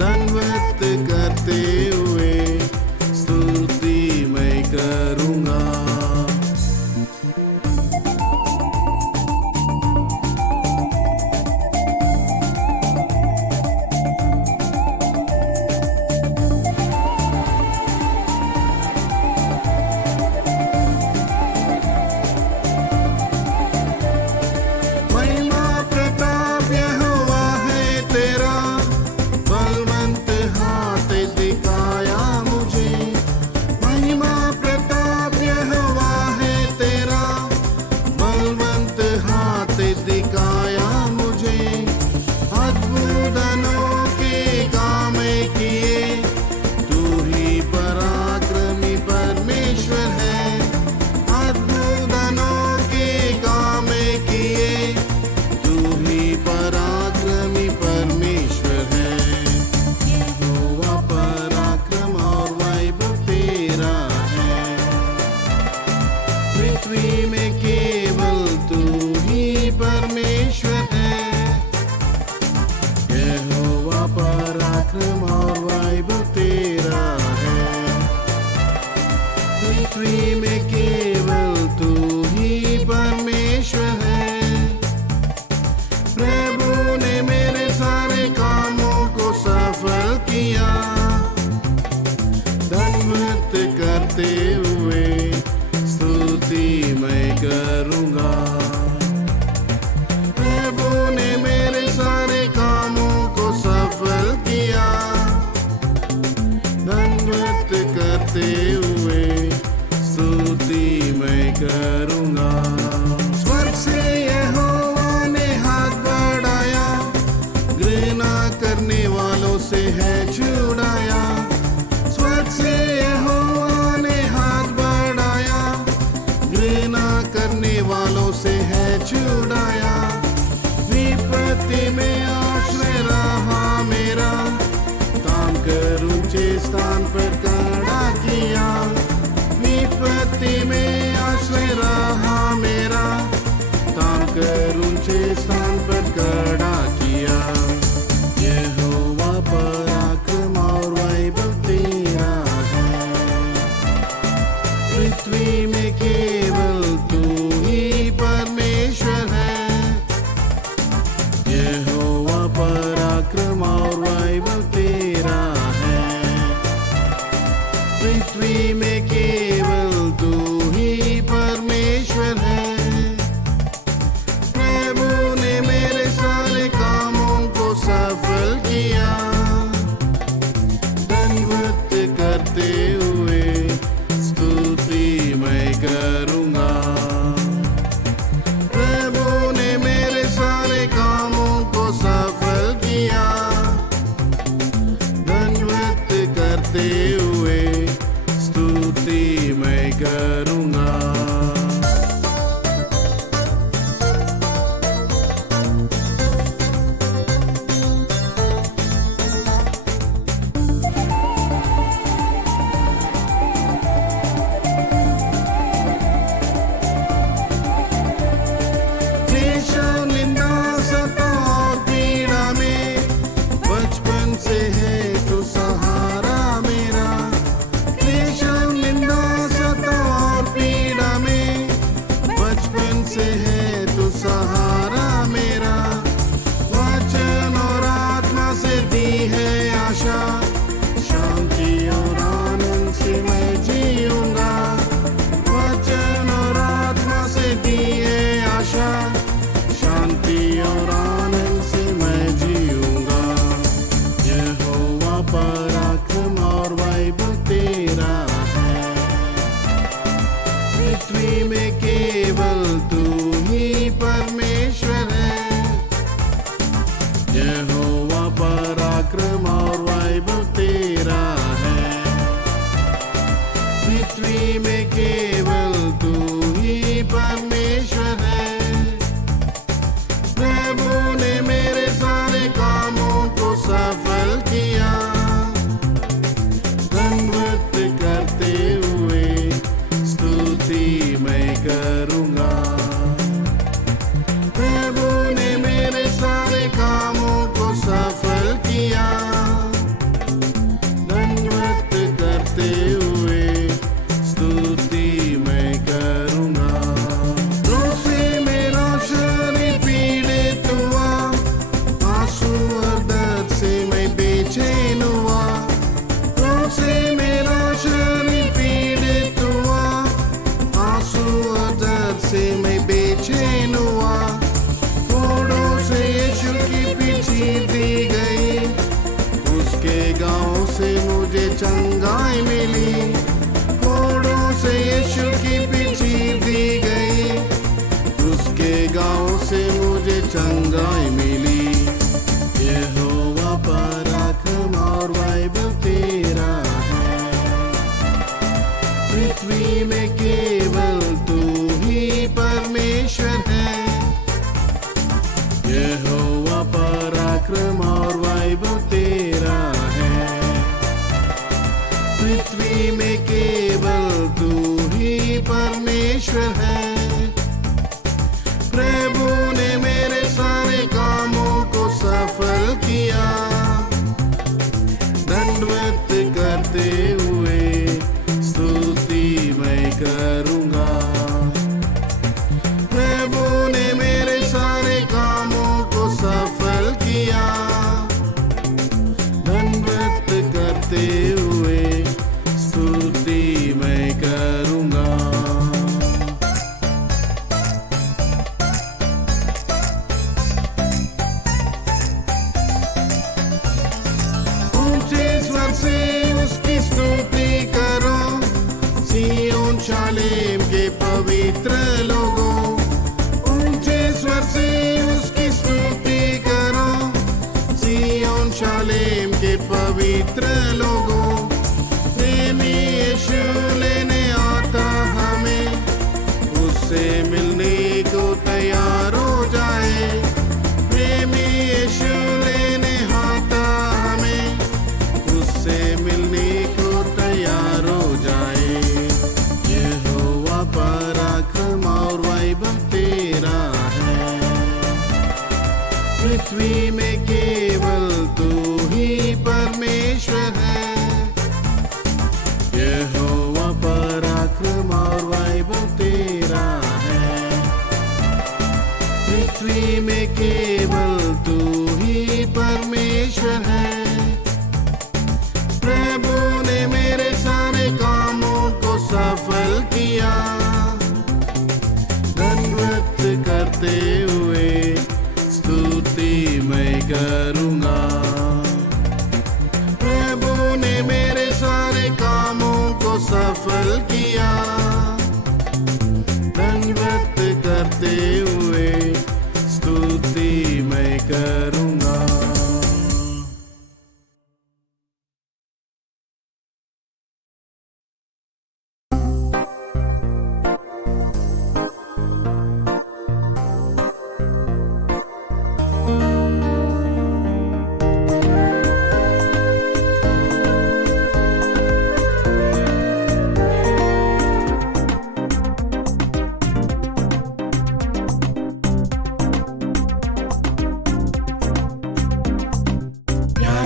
दंडवत करते हुए स्तुति मैं करूँगा। महिमा प्रताप यहोवा है तेरा, बलवंत हाथ दिखाया मुझे। महिमा प्रताप यहोवा है तेरा, बलवंत हाथ दिखाया मुझे। अद्भुत अनोखे काम किए, तू ही पराक्रमी परमेश्वर है। अद्भुत अनोखे काम किए, तू ही पराक्रमी परमेश्वर है। यहोवा पराक्रम और वैभव तेरा है, पृथ्वी में केवल तू ही परमेश्वर है। यहोवा पराक्रम और वैभव तेरा है, पृथ्वी में केवल तू ही परमेश्वर है। प्रभु ने मेरे सारे कामों को सफल किया, दंडवत करते हुए स्तुति मैं करूँगा। प्रभु ने मेरे सारे कामों को सफल किया, दंडवत करते हुए स्तुति मैं करूँगा। स्वर्ग से यहोवा ने हाथ बढ़ाया, घृणा करने वालों से है छुड़ाया। स्वर्ग से यहोवा ने हाथ बढ़ाया, घृणा करने वालों से है छुड़ाया। विपत्ति में आश्रय रहा मेरा, ताम कर ऊंचे स्थान पर खड़ा किया। विपत्ति में आश्रय रहा मेरा, ताम कर ऊंचे स्थान पर खड़ा किया। यहोवा पराक्रम और वैभव तेरा है, पृथ्वी में केवल तू ही परमेश्वर है। यहोवा करूँगा। प्रभु ने मेरे सारे कामों को सफल किया, दंडवत करते हुए स्तुति मैं करूँगा। रोग से मेरा शरीर पीड़ित हुआ, आंसू और दर्द से मैं बेचैन हुआ। रोग से मेरा शरीर पीड़ित हुआ, आंसू और दर्द से मैं बेचैन हुआ। कोड़ों से यीशु की पीछे दी गई, उसके गाँव से मुझे चंगाई मिली। कोड़ों से यीशु की पीछे दी गई, उसके गाँव से मुझे चंगाई मिली। यहोवा पराक्रम और वैभव तेरा है, पृथ्वी में केवल तू ही परमेश्वर है। यहोवा पराक्रम और वैभव तेरा है, पृथ्वी में केवल तू ही परमेश्वर है। प्रभु ने मेरे सारे कामों को सफल किया, दंडवत करते हुए स्तुति मैं करूँगा। प्रभु ने मेरे सारे कामों को सफल किया, दंडवत करते हुए स्तुति मैं करूँगा। ऊंचे स्वर से उसकी स्तुति करो, सिय्योन शालेम के पवित्र लोगों। ऊंचे स्वर से उसकी स्तुति करो, सिय्योन शालेम के पवित्र लोगों। प्रेमी यीशु लेने आता हमें, उससे मिलने को तैयार हो जाए। प्रेमी यीशु लेने आता हमें, उससे मिलने को तैयार हो जाए। यहोवा पराक्रम और वैभव तेरा है, पृथ्वी में केवल तू ही परमेश्वर है। यहोवा पराक्रम और वैभव तेरा है, पृथ्वी में केवल तू ही परमेश्वर है। प्रभु ने मेरे सारे कामों को सफल किया, दंडवत करते हुए स्तुति मैं करूँगा। प्रभु ने मेरे सारे कामों को सफल किया, दंडवत करते हुए स्तुति मैं करूँगा।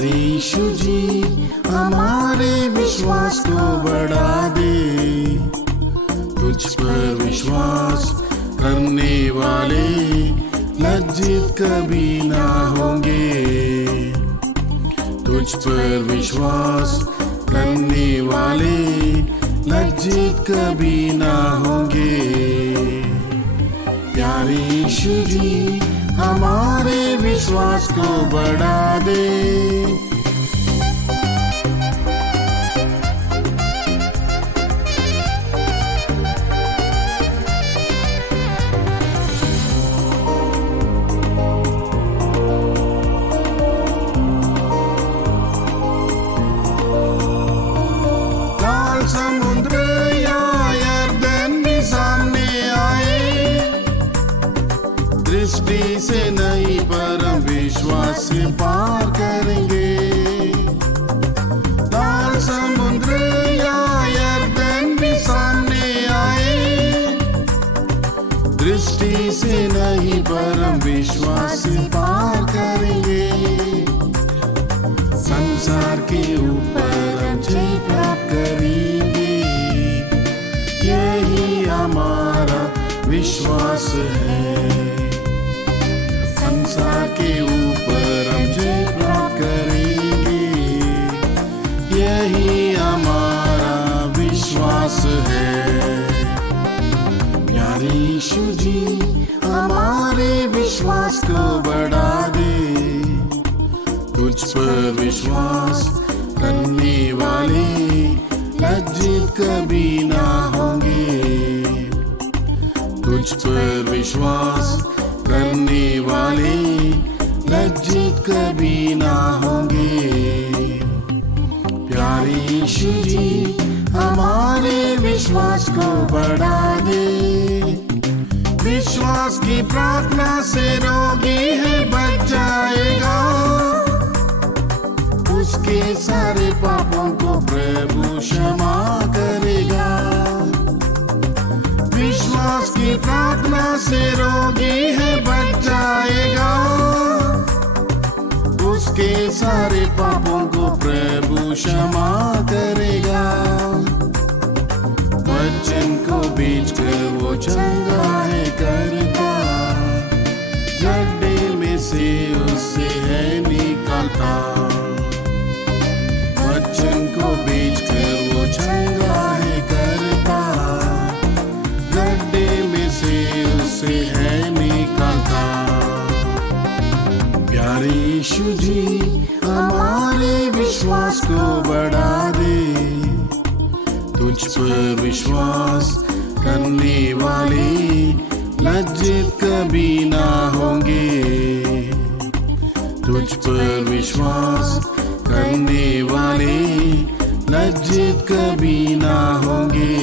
यीशु जी हमारे विश्वास को बढ़ा दे, तुझ पर विश्वास करने वाले लज्जित कभी ना होंगे। तुझ पर विश्वास करने वाले लज्जित कभी ना होंगे। प्यारे यीशु जी हमारे विश्वास को बढ़ा दे। लाल समुद्र या यरदन भी सामने आए, दृष्टि से नहीं परम विश्वास से पार करेंगे। लाल समुद्र या यरदन भी सामने आए, दृष्टि से नहीं परम विश्वास से पार करेंगे। संसार के ऊपर हम जय प्राप्त करेंगे, यही हमारा विश्वास है। संसार के ऊपर हम जय प्राप्त करेंगे, यही हमारा विश्वास है। प्यारे यीशु जी हमारे विश्वास को बढ़ा दे, तुझ पर विश्वास करने वाले लज्जित कभी ना होंगे। तुझ पर विश्वास करने वाले लज्जित कभी ना होंगे। प्यारे यीशु जी हमारे विश्वास को बढ़ा दे। विश्वास की प्रार्थना से रोगी है बच जाएगा, उसके सारे पापों को प्रभु क्षमा करेगा। विश्वास की प्रार्थना से रोगी है बच जाएगा, उसके सारे पापों को प्रभु क्षमा करेगा। वचन को बेच कर वो चंगा है करता, गड्ढे में से उससे है निकालता। वचन को बेच कर वो चंगा है करता, गड्ढे में से उससे है निकालता। प्यारे यीशु जी हमारे विश्वास को बढ़ा दे, तुझ पर विश्वास करने वाले लज्जित कभी ना होंगे। तुझ पर विश्वास करने वाले लज्जित कभी ना होंगे।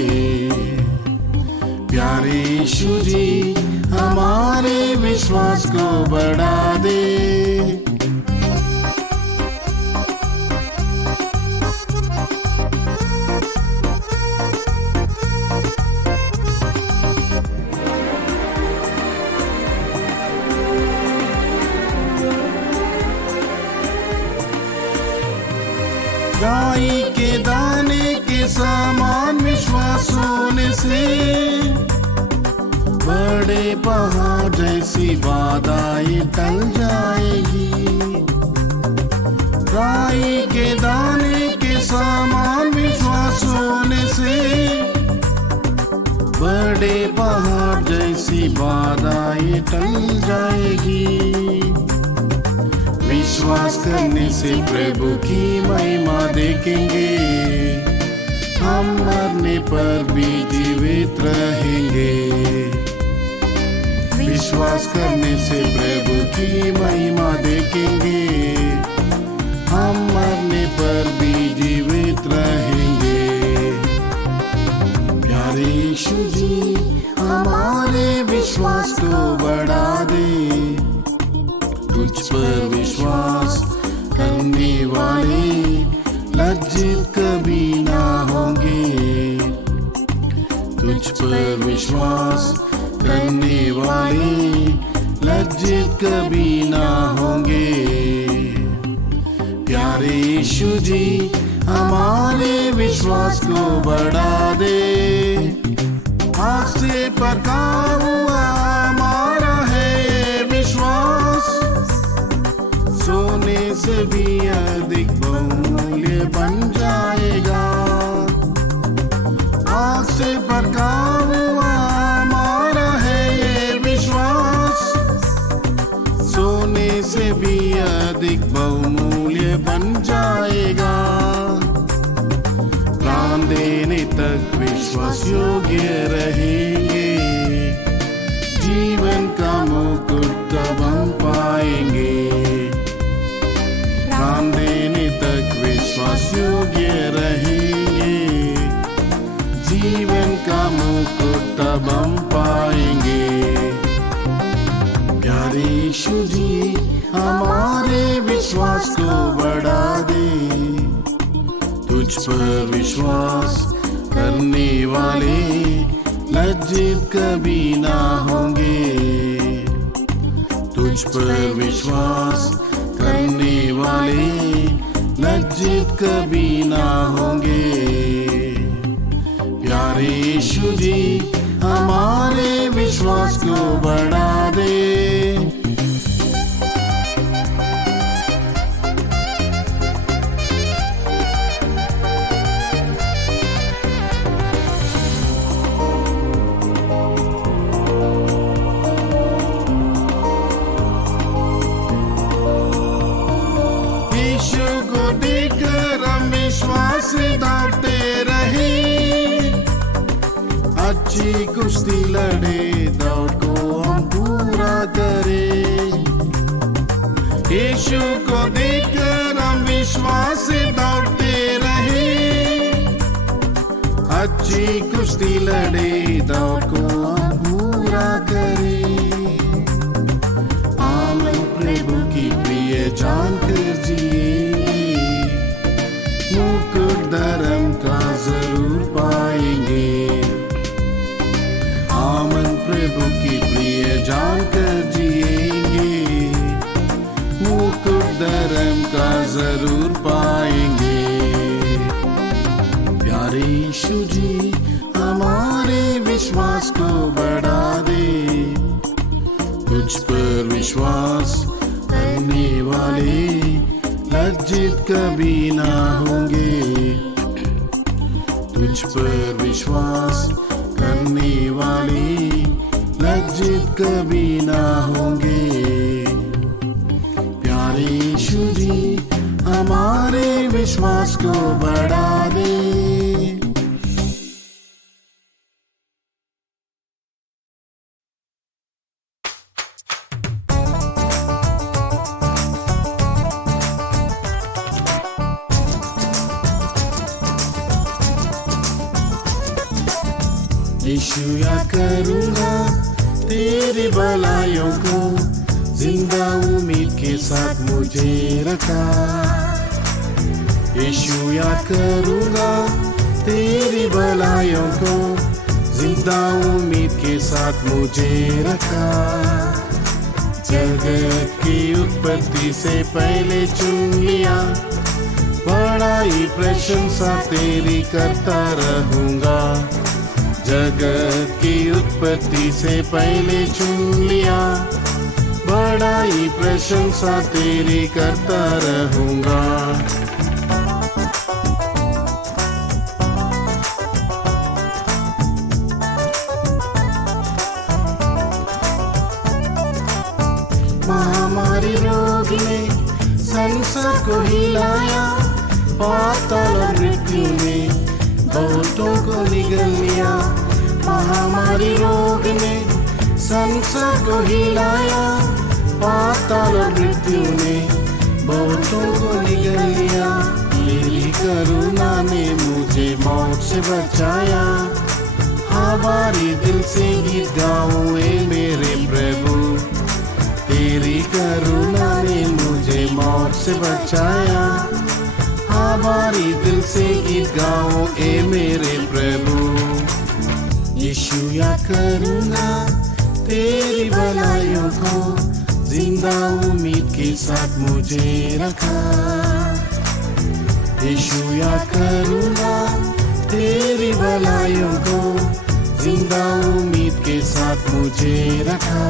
प्यारे यीशु जी हमारे विश्वास को बढ़ा दे। राई के दाने के समान विश्वास होने से बड़े पहाड़ जैसी बाधाएं टल जाएगी। राई के दाने के समान विश्वास होने से बड़े पहाड़ जैसी बाधाएं टल जाएगी। विश्वास करने से प्रभु की महिमा देखेंगे, हम मरने पर भी जीवित रहेंगे। विश्वास करने से प्रभु की महिमा देखेंगे, हम मरने पर भी जीवित रहेंगे। प्यारे यीशु जी हमारे विश्वास को बढ़ा दे, तुझ पर विश्वास करने वाले लज्जित कभी ना होंगे। तुझ पर विश्वास करने वाले लज्जित कभी ना होंगे। प्यारे यीशु जी हमारे विश्वास को बढ़ा दे। आग से पका हुआ हमारा है ये विश्वास, सोने से भी अधिक बहुमूल्य बन जाएगा। आग से पका हुआ हमारा है ये विश्वास, सोने से भी अधिक बहुमूल्य बन जाएगा। प्राण देने तक विश्वास योग्य रहेंगे, जीवन का मुकुट तब हम पाएंगे। प्राण देने तक विश्वास योग्य रहेंगे, जीवन का मुकुट तब हम पाएंगे। प्यारे यीशु जी हमारे विश्वास को बढ़ा दे, तुझ पर विश्वास करने वाले लज्जित कभी ना होंगे। तुझ पर विश्वास करने वाले लज्जित कभी ना होंगे। प्यारे यीशु जी हमारे विश्वास को बढ़ा दे। यीशु को देखकर हम विश्वास से दौड़ते रहे। अच्छी कुश्ती लड़े, दौड़ को हम पूरा करें। यीशु को देखकर हम विश्वास से दौड़ते रहे। अच्छी कुश्ती लड़े, दौड़ को हम पूरा करें। आमन प्रभु की प्रिय जानकर जिए, मुकुट धर्म का जरूर पाएंगे। आमन प्रभु की प्रिय जानकर जिएंगे, मुकुट धर्म का जरूर पाएंगे। प्यारे यीशु जी हमारे विश्वास को बढ़ा दे। तुझ पर विश्वास करने वाले लज्जित कभी ना होंगे। तुझ पर विश्वास करने वाले लज्जित कभी ना होंगे। प्यारे यीशु जी हमारे विश्वास को बढ़ा दे। यीशु याद करूंगा तेरी भलाइयों को, जिंदा उम्मीद के साथ मुझे रखा। यीशु याद करूंगा तेरी भलाइयों को, जिंदा उम्मीद के साथ मुझे रखा। जगत की उत्पत्ति से पहले चुन लिया, बड़ाई प्रशंसा तेरी करता रहूंगा। जगत की उत्पत्ति से पहले चुन लिया, बड़ाई प्रशंसा तेरी करता रहूंगा। महामारी रोग ने संसार को हिलाया, पाताल और मृत्यु ने बहुतों को निगल लिया। महामारी रोग ने संसार को हिलाया, पाताल और मृत्यु ने बहुतों को निगल लिया। तेरी करुणा ने मुझे मौत से बचाया। हमारी दिल से गीत गाऊं ए मेरे प्रभु, तेरी करुणा ने मुझे मौत से बचाया। हमारी दिल से गीत गाओ ए मेरे प्रभु। यीशु याद करूंगा तेरी भलाइयों को, जिंदा उम्मीद के साथ मुझे रखा। यीशु याद करूंगा तेरी भलाइयों को, जिंदा उम्मीद के साथ मुझे रखा।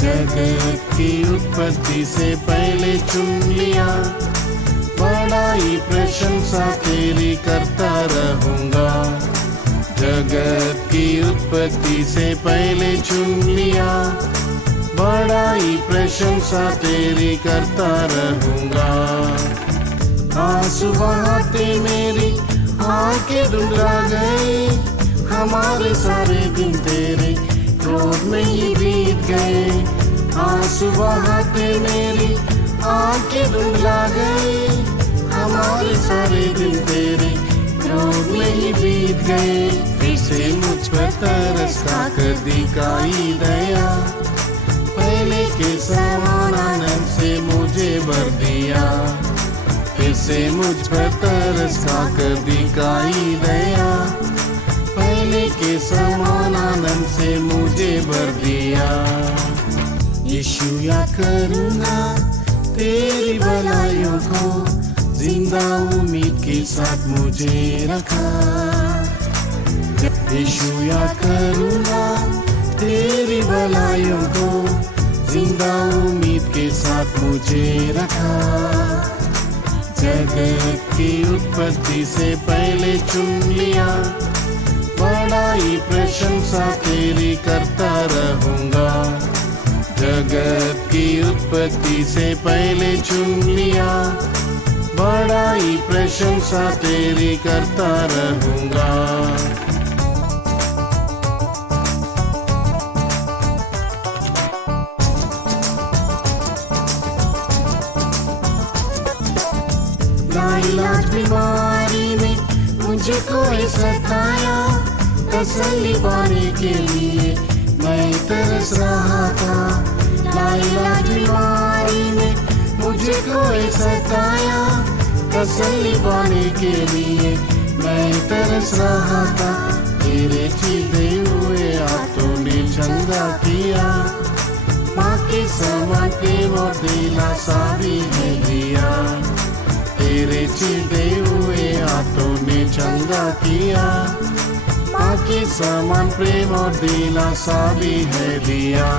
जगत की उत्पत्ति से पहले चुन लिया, बड़ाई प्रशंसा तेरी करता रहूंगा। जगत की उत्पत्ति से पहले चुन लिया, बड़ाई प्रशंसा तेरी करता रहूंगा। आंसू बहाते मेरी आंखें धुंधला गए, हमारे सारे दिन तेरे क्रोध में ही बीत गए। आंसू बहाते मेरी आंखें धुंधला गए, हमारे सारे दिन तेरे क्रोध में ही बीत गए। फिर से मुझ पर तरस खाकर दिखाई दया, पहले के समान आनंद से मुझे भर दिया। फिर से मुझ पर तरस खाकर दिखाई दया, पहले के समान आनंद से मुझे भर दिया। यीशु याद करूँगा तेरी भलाइयों को, जिंदा उम्मीद के साथ मुझे रखा। यीशु याद करूँगा तेरी भलाइयों को, जिंदा उम्मीद के साथ मुझे रखा। जगत की उत्पत्ति से पहले चुन लिया, बड़ाई प्रशंसा तेरी करता रहूँगा। जगत की उत्पत्ति से पहले चुन लिया, बड़ाई प्रशंसा तेरी करता रहूँगा। लाइलाज बीमारी में मुझे कोई सताया, तसल्ली पाने के लिए मैं तरस रहा था। लाइलाज बीमारी में मुझे कोई सताया, तसल्ली पाने के लिए मैं तरस रहा था। तेरे चीते हुए हाथों ने चंगा किया, माँ के समान प्रेम और दिलासा भी है दिया। तेरे चीते हुए हाथों ने चंगा किया, माँ के समान प्रेम और दिलासा भी है दिया।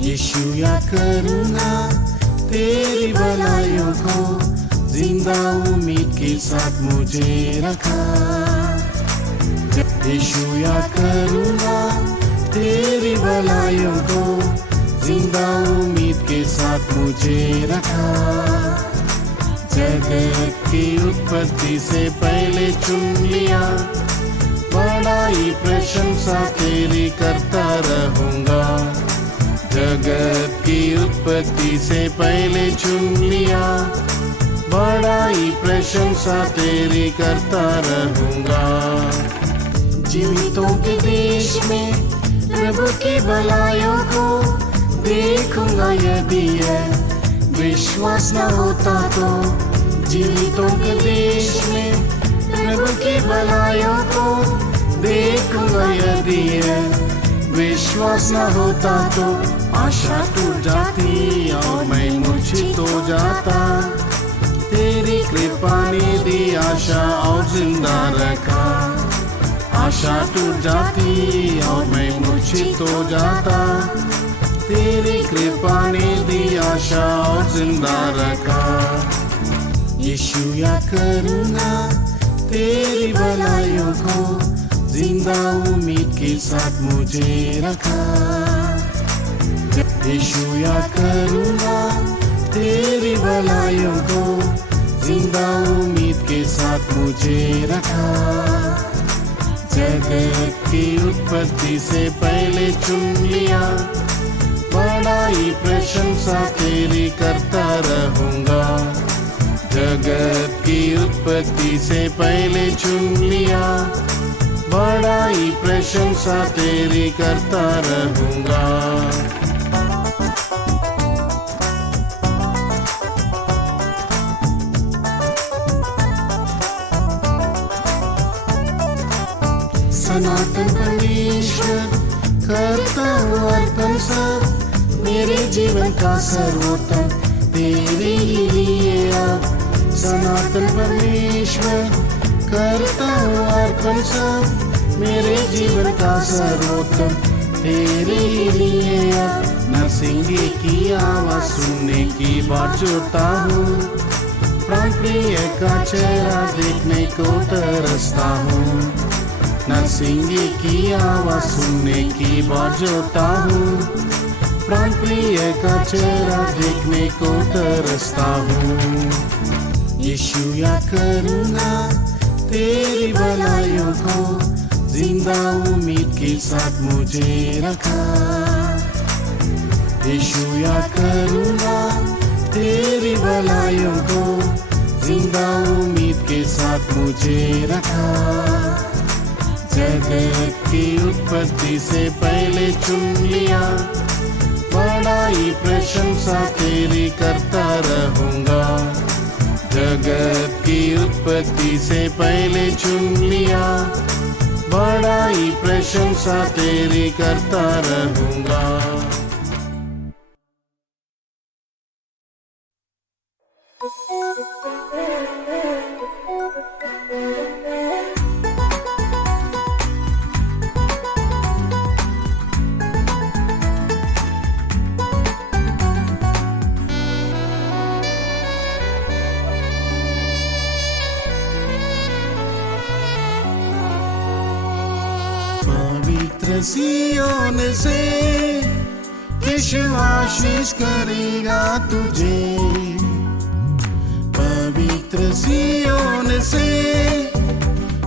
यीशु याद करूँगा तेरी भलाइयों को, जिंदा उम्मीद के साथ मुझे रखा। यीशु याद करूँगा तेरी भलाइयों को, जिंदा उम्मीद के साथ मुझे रखा। जगत की उत्पत्ति से पहले चुन लिया, बड़ाई प्रशंसा तेरी करता रहूँगा। जगत की उत्पत्ति से पहले चुन लिया, बड़ाई प्रशंसा तेरी करता रहूँगा। जीवितों के देश में प्रभु की भलाइयों को देखूंगा, यदि विश्वास न होता तो। जीवितों के देश में प्रभु की भलाइयों को देखूंगा, यदि विश्वास न होता तो। आशा टूट जाती और मैं मूर्छित हो जाता, तेरी कृपा ने दी आशा और जिंदा रखा। आशा टूट जाती और मैं मूर्छित हो जाता, तेरी कृपा ने दी आशा और जिंदा रखा। यीशु याद करूँगा तेरी भलाइयों को, जिंदा उम्मीद के साथ मुझे रखा। यीशु याद करूँगा तेरी भलाइयों को, जिंदा उम्मीद के साथ मुझे रखा। जगत की उत्पत्ति से पहले चुन लिया, बड़ाई प्रशंसा तेरी करता रहूँगा। जगत की उत्पत्ति से पहले चुन लिया, बड़ाई प्रशंसा तेरी करता रहूँगा। सनातन परमेश्वर करता हूँ अर्पण सब, मेरे जीवन का सर्वोत्तम तेरे ही लिए अब। सनातन परमेश्वर करता हूँ अर्पण सब, मेरे जीवन का सर्वोत्तम तेरे ही लिए अब। नरसिंह की आवाज सुनने की बात जोता हूँ, प्राण प्रिय का चेहरा देखने को तरसता हूँ। नरसिंह की आवाज सुनने की बात जोता हूँ, प्राण प्रिय का चेहरा देखने को तरसता हूँ। यीशु याद करूँगा तेरी भलाइयों को, जिंदा उम्मीद के साथ मुझे रखा। यीशु याद करूँगा तेरी भलाइयों को, जिंदा उम्मीद के साथ मुझे रखा। जगत की उत्पत्ति से पहले चुन लिया, बड़ाई प्रशंसा तेरी करता रहूँगा। जगत की उत्पत्ति से पहले चुन लिया, बड़ाई प्रशंसा तेरी करता रहूंगा। पवित्र सिय्योन से यीशु आशीष करेगा तुझे। पवित्र सिय्योन से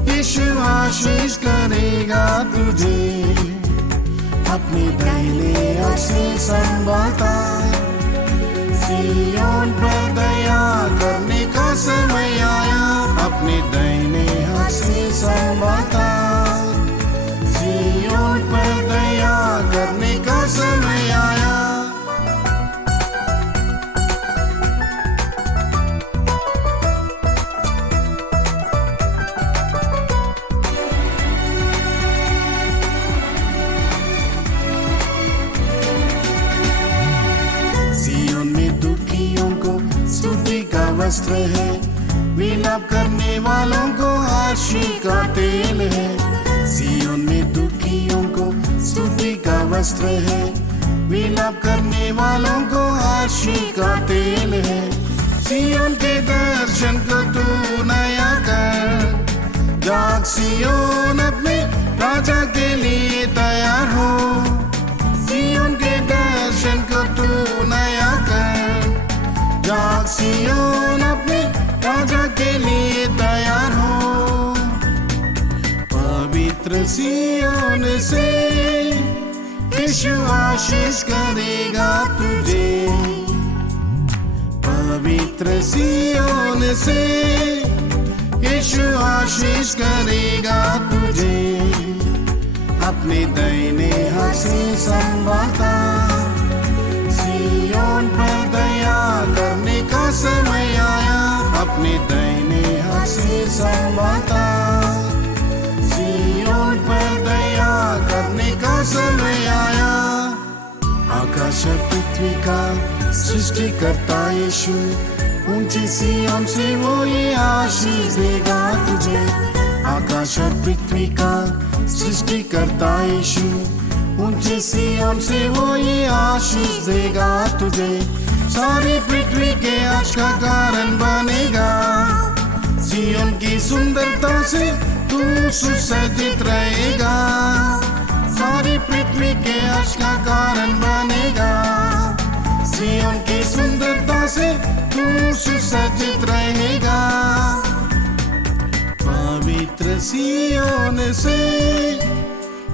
यीशु आशीष करेगा तुझे। अपने दाहिने हाथ से संभालता, सिय्योन पर दया करने का समय आया। अपने दाहिने हाथ से संभालता, सिय्योन पर दया करने का समय आया। सिय्योन में दुखियों को स्तुति का वस्त्र है, विलाप करने वालों को आशीष का तेल है। सिय्योन में दुखियों को स्तुति का वस्त्र है, विलाप करने वालों को आशीष का तेल है। सिय्योन के दर्शन को तू नया कर, जाग सिय्योन अपने राजा के लिए तैयार हो। सिय्योन के दर्शन को तू नया कर, जाग सिय्योन अपने राजा के लिए तैयार हो। पवित्र सिय्योन से यीशु आशीष करेगा तुझे। पवित्र सिय्योन से यीशु आशीष करेगा तुझे। अपने दाहिने हाथ से संभालता, सिय्योन पर दया करने का समय आया। अपने दाहिने हाथ से संभालता, सिय्योन पर दया करने का समय आया। आकाश और पृथ्वी का सृष्टि करता यीशु, ऊंची सिय्योन से वो ये आशीष देगा तुझे। आकाश और पृथ्वी का सृष्टि करता यीशु, ऊंची सिय्योन से वो ये आशीष देगा तुझे। सारी पृथ्वी के हर्ष का कारण बनेगा, सिय्योन की सुंदरता से तू सुसज्जित रहेगा। सारी पृथ्वी के हर्ष का कारण बनेगा, सिय्योन की सुंदरता से तू सुसज्जित रहेगा। पवित्र सिय्योन से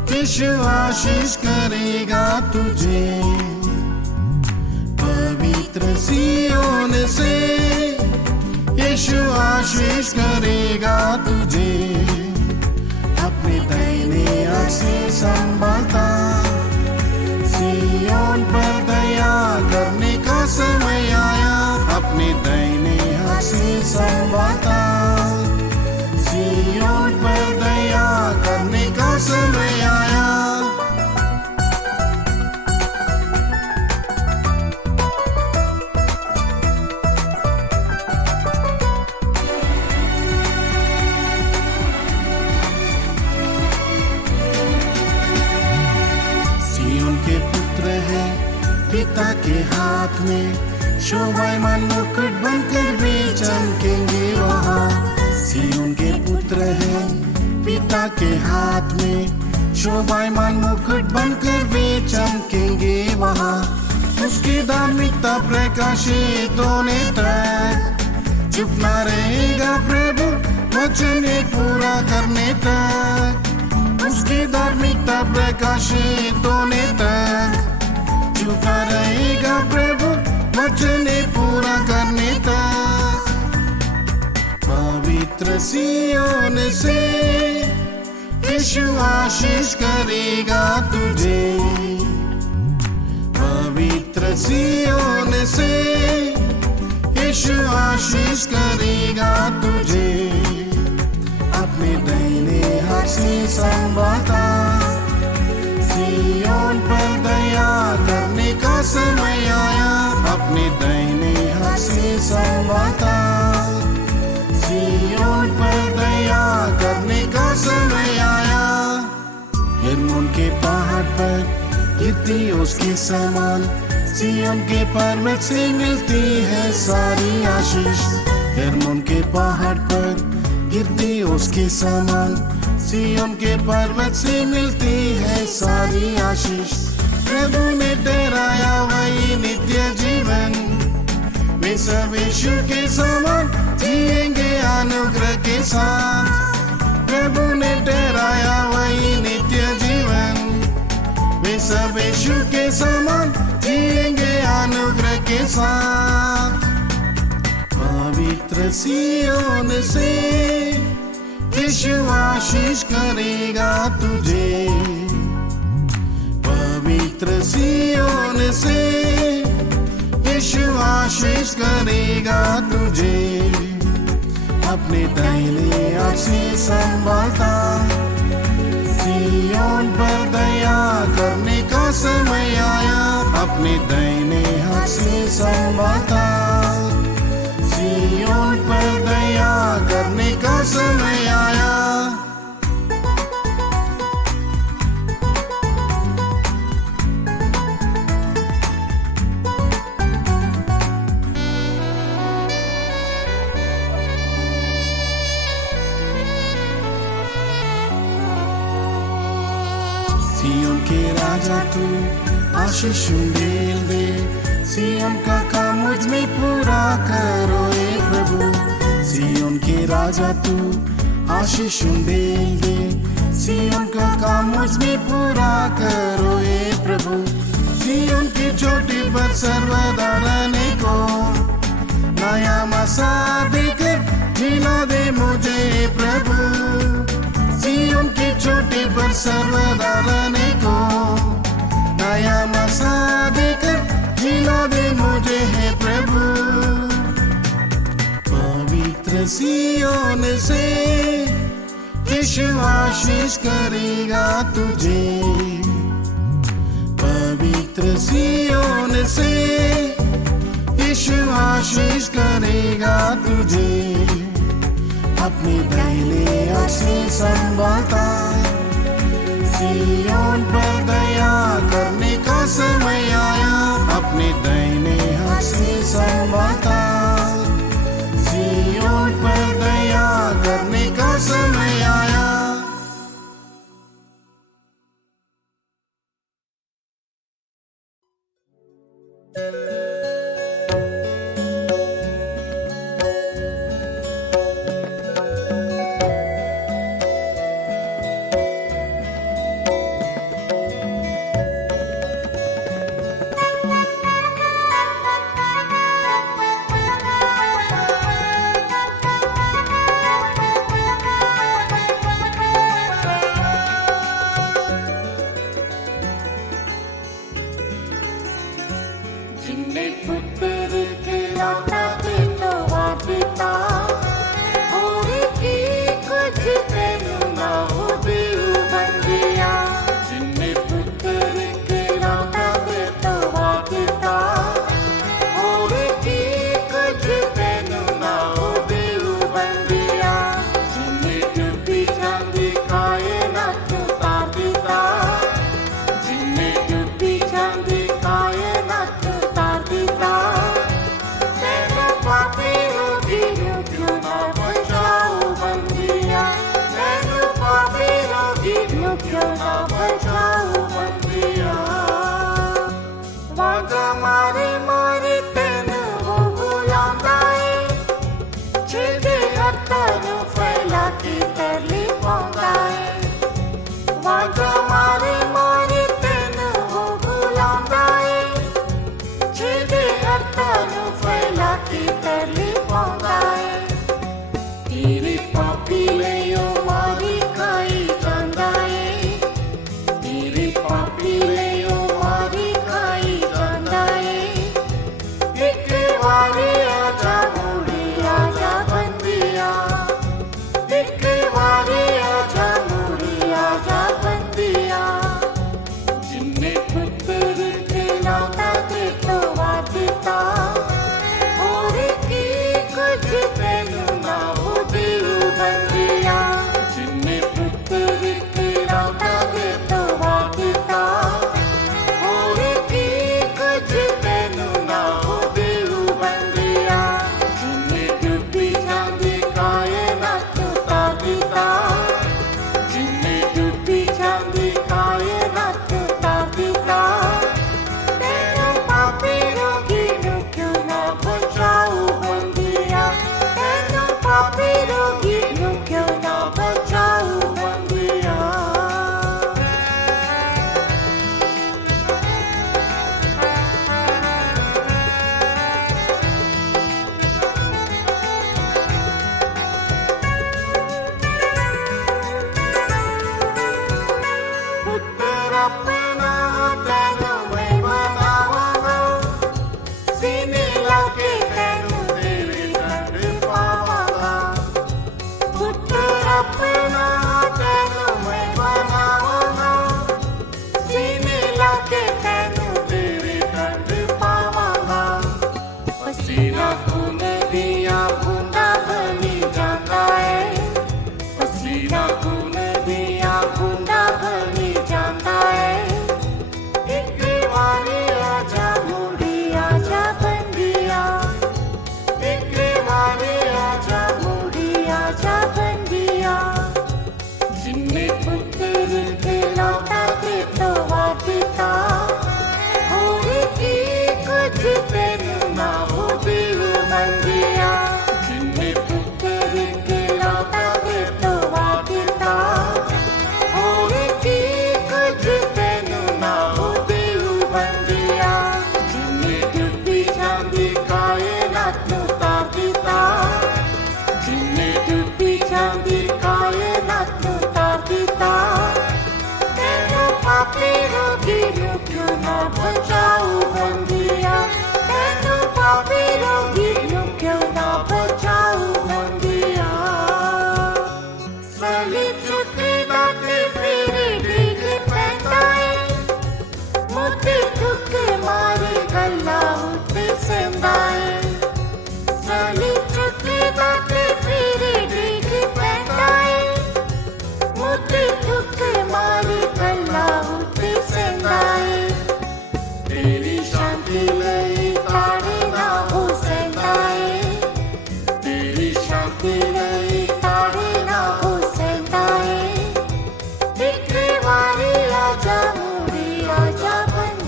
यीशु आशीष करेगा तुझे। पवित्र सिय्योन से यीशु आशीष करेगा तुझे। अपने दाहिने हाथ से संभालता, सिय्योन पर दया करने का समय आया। अपने दाहिने हाथ से संभालता, सिय्योन पर दया करने का समय आया। पिता के हाथ में शोभायमान मुकुट बनकर वे चमकेंगे वहाँ। सिय्योन के पुत्र हैं पिता के हाथ में शोभायमान मुकुट बनकर वे चमकेंगे वहाँ। उसकी धार्मिकता प्रकाशित होने तक चुप न रहेगा प्रभु वचन पूरा करने तक। उसकी धार्मिकता प्रकाशित होने तक चुप न रहेगा प्रभु वचन पूरा करने तक। पवित्र सिय्योन से यीशु आशीष करेगा तुझे। पवित्र सिय्योन से यीशु आशीष करेगा तुझे। अपने दाहिने हाथ से संभालता। सिय्योन पर दया करने का समय आया, अपने दाहिने हाथ से संभालता। सिय्योन पर दया करने का समय आया। हेर्मोन के पहाड़ पर गिरती उसके समान, सिय्योन के पर्वत से मिलती है सारी आशीष। हेर्मोन के पहाड़ पर गिरती उसके समान, सिय्योन के पर्वत से मिलती है सारी आशीष। प्रभु ने ठहराया वही नित्य जीवन, वे सब यीशु के समान जिएंगे अनुग्रह के साथ। प्रभु ने ठहराया वही नित्य जीवन, वे सब यीशु के समान जिएंगे अनुग्रह के साथ। पवित्र सिय्योन से यीशु आशीष करेगा तुझे। पवित्र सिय्योन से यीशु आशीष करेगा तुझे। अपने दाहिने हाथ से संभालता। सिय्योन पर दया करने का समय आया, अपने दाहिने हाथ से संभालता। सिय्योन पर दया करने का समय आया। सिय्योन के राजा तू आशीष उंडेल दे, सिय्योन का काम मुझ में पूरा करो ए प्रभु। सिय्योन के राजा तू आशीष उंडेल दे, सिय्योन का काम मुझ में पूरा करो ए प्रभु। सिय्योन की चोटी पर सर्वदा रहने को नया मसा देकर जिला दे मुझे ए प्रभु। सिय्योन की चोटी पर सर्वदा रहने को नया मसा देकर जिला दे मुझे है प्रभु। पवित्र सिय्योन से यीशु आशीष करेगा तुझे। पवित्र सिय्योन से यीशु आशीष करेगा तुझे। अपने दाहिने हाथ से संभालता। सिय्योन पर दया करने का समय आया, अपने दाहिने हाथ से संभालता। सिय्योन पर दया करने का समय आया। जिन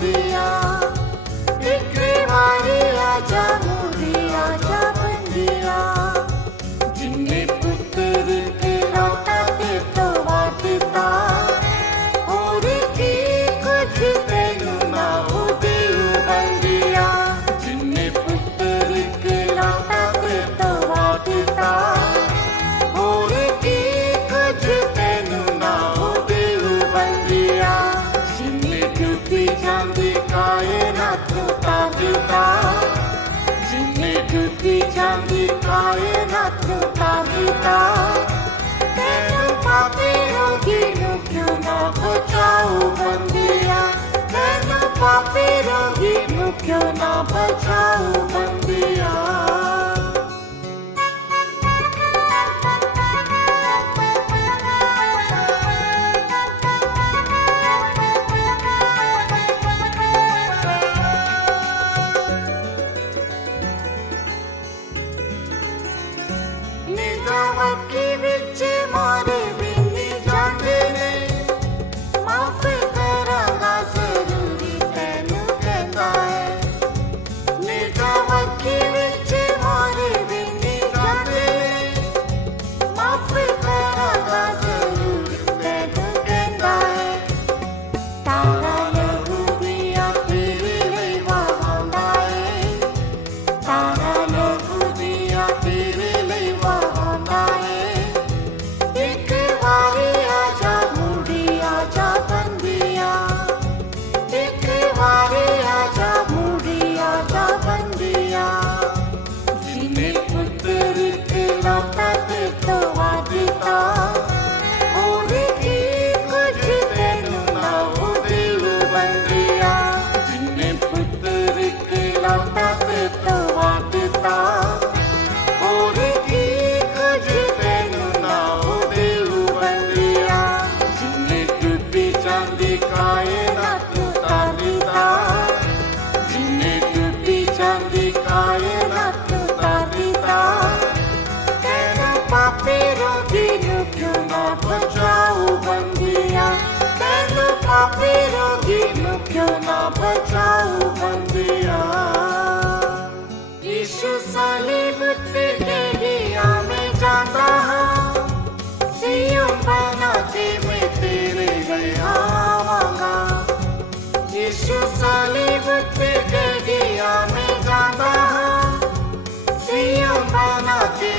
बंदिया, एक बारी आजा मुड़ी आजा बंदिया। जिन्हें पुत्र के लौटा के तो वाटता, और की कुछ तेनू ना हो देव बंदिया। जिन्हें पुत्र के लौटा के तो वाटता, और की कुछ तेनू ना हो देव बंदिया। जिन्हें डूबी जांदी कायनात ताकता, जिन्हें डूबी जांदी कायनात ताकता। तेनू पापी रोगी नू क्यों ना बचाओ बंदिया, तेनू पापी रोगी नू क्यों ना बचाओ बंदिया। निजावकी विच मारे बिनी जाते ने, माफ करांगा जरूरी तैनू कहंदा है। निजावकी विच मारे बिनी जाते ने, माफ करांगा जरूरी तैनू कहंदा है। तारा लहू दिया तेरे लई वहांदा है, तारा लहू दिया तेरे लई वहांदा है। एक बारी आजा मुड़ी आजा बंदिया, एक बारी आजा मुड़ी आजा बंदिया। जिन्हें पुत्र के लौटा के तो वाटता, और की कुछ तेनू ना हो देव बंदिया। जिन्हें पुत्र के लौटा के तो वाटता, और की कुछ तेनू ना हो देव बंदिया। जिन्हें डूबी जांदी कायनात ताकता, जिन्हें डूबी जांदी कायनात ताकता। तेनू पापी रोगी नू क्यों ना बचाओ बंदिया, तेनू पापी रोगी नू क्यों ना बचाओ बंदिया। यीशु सलीब ते गलिया में जाता हूँ, सियोन बना के मैं तेरे गए आवांगा। यीशु सलीब ते गलिया में जाता हूँ, सियोन बना के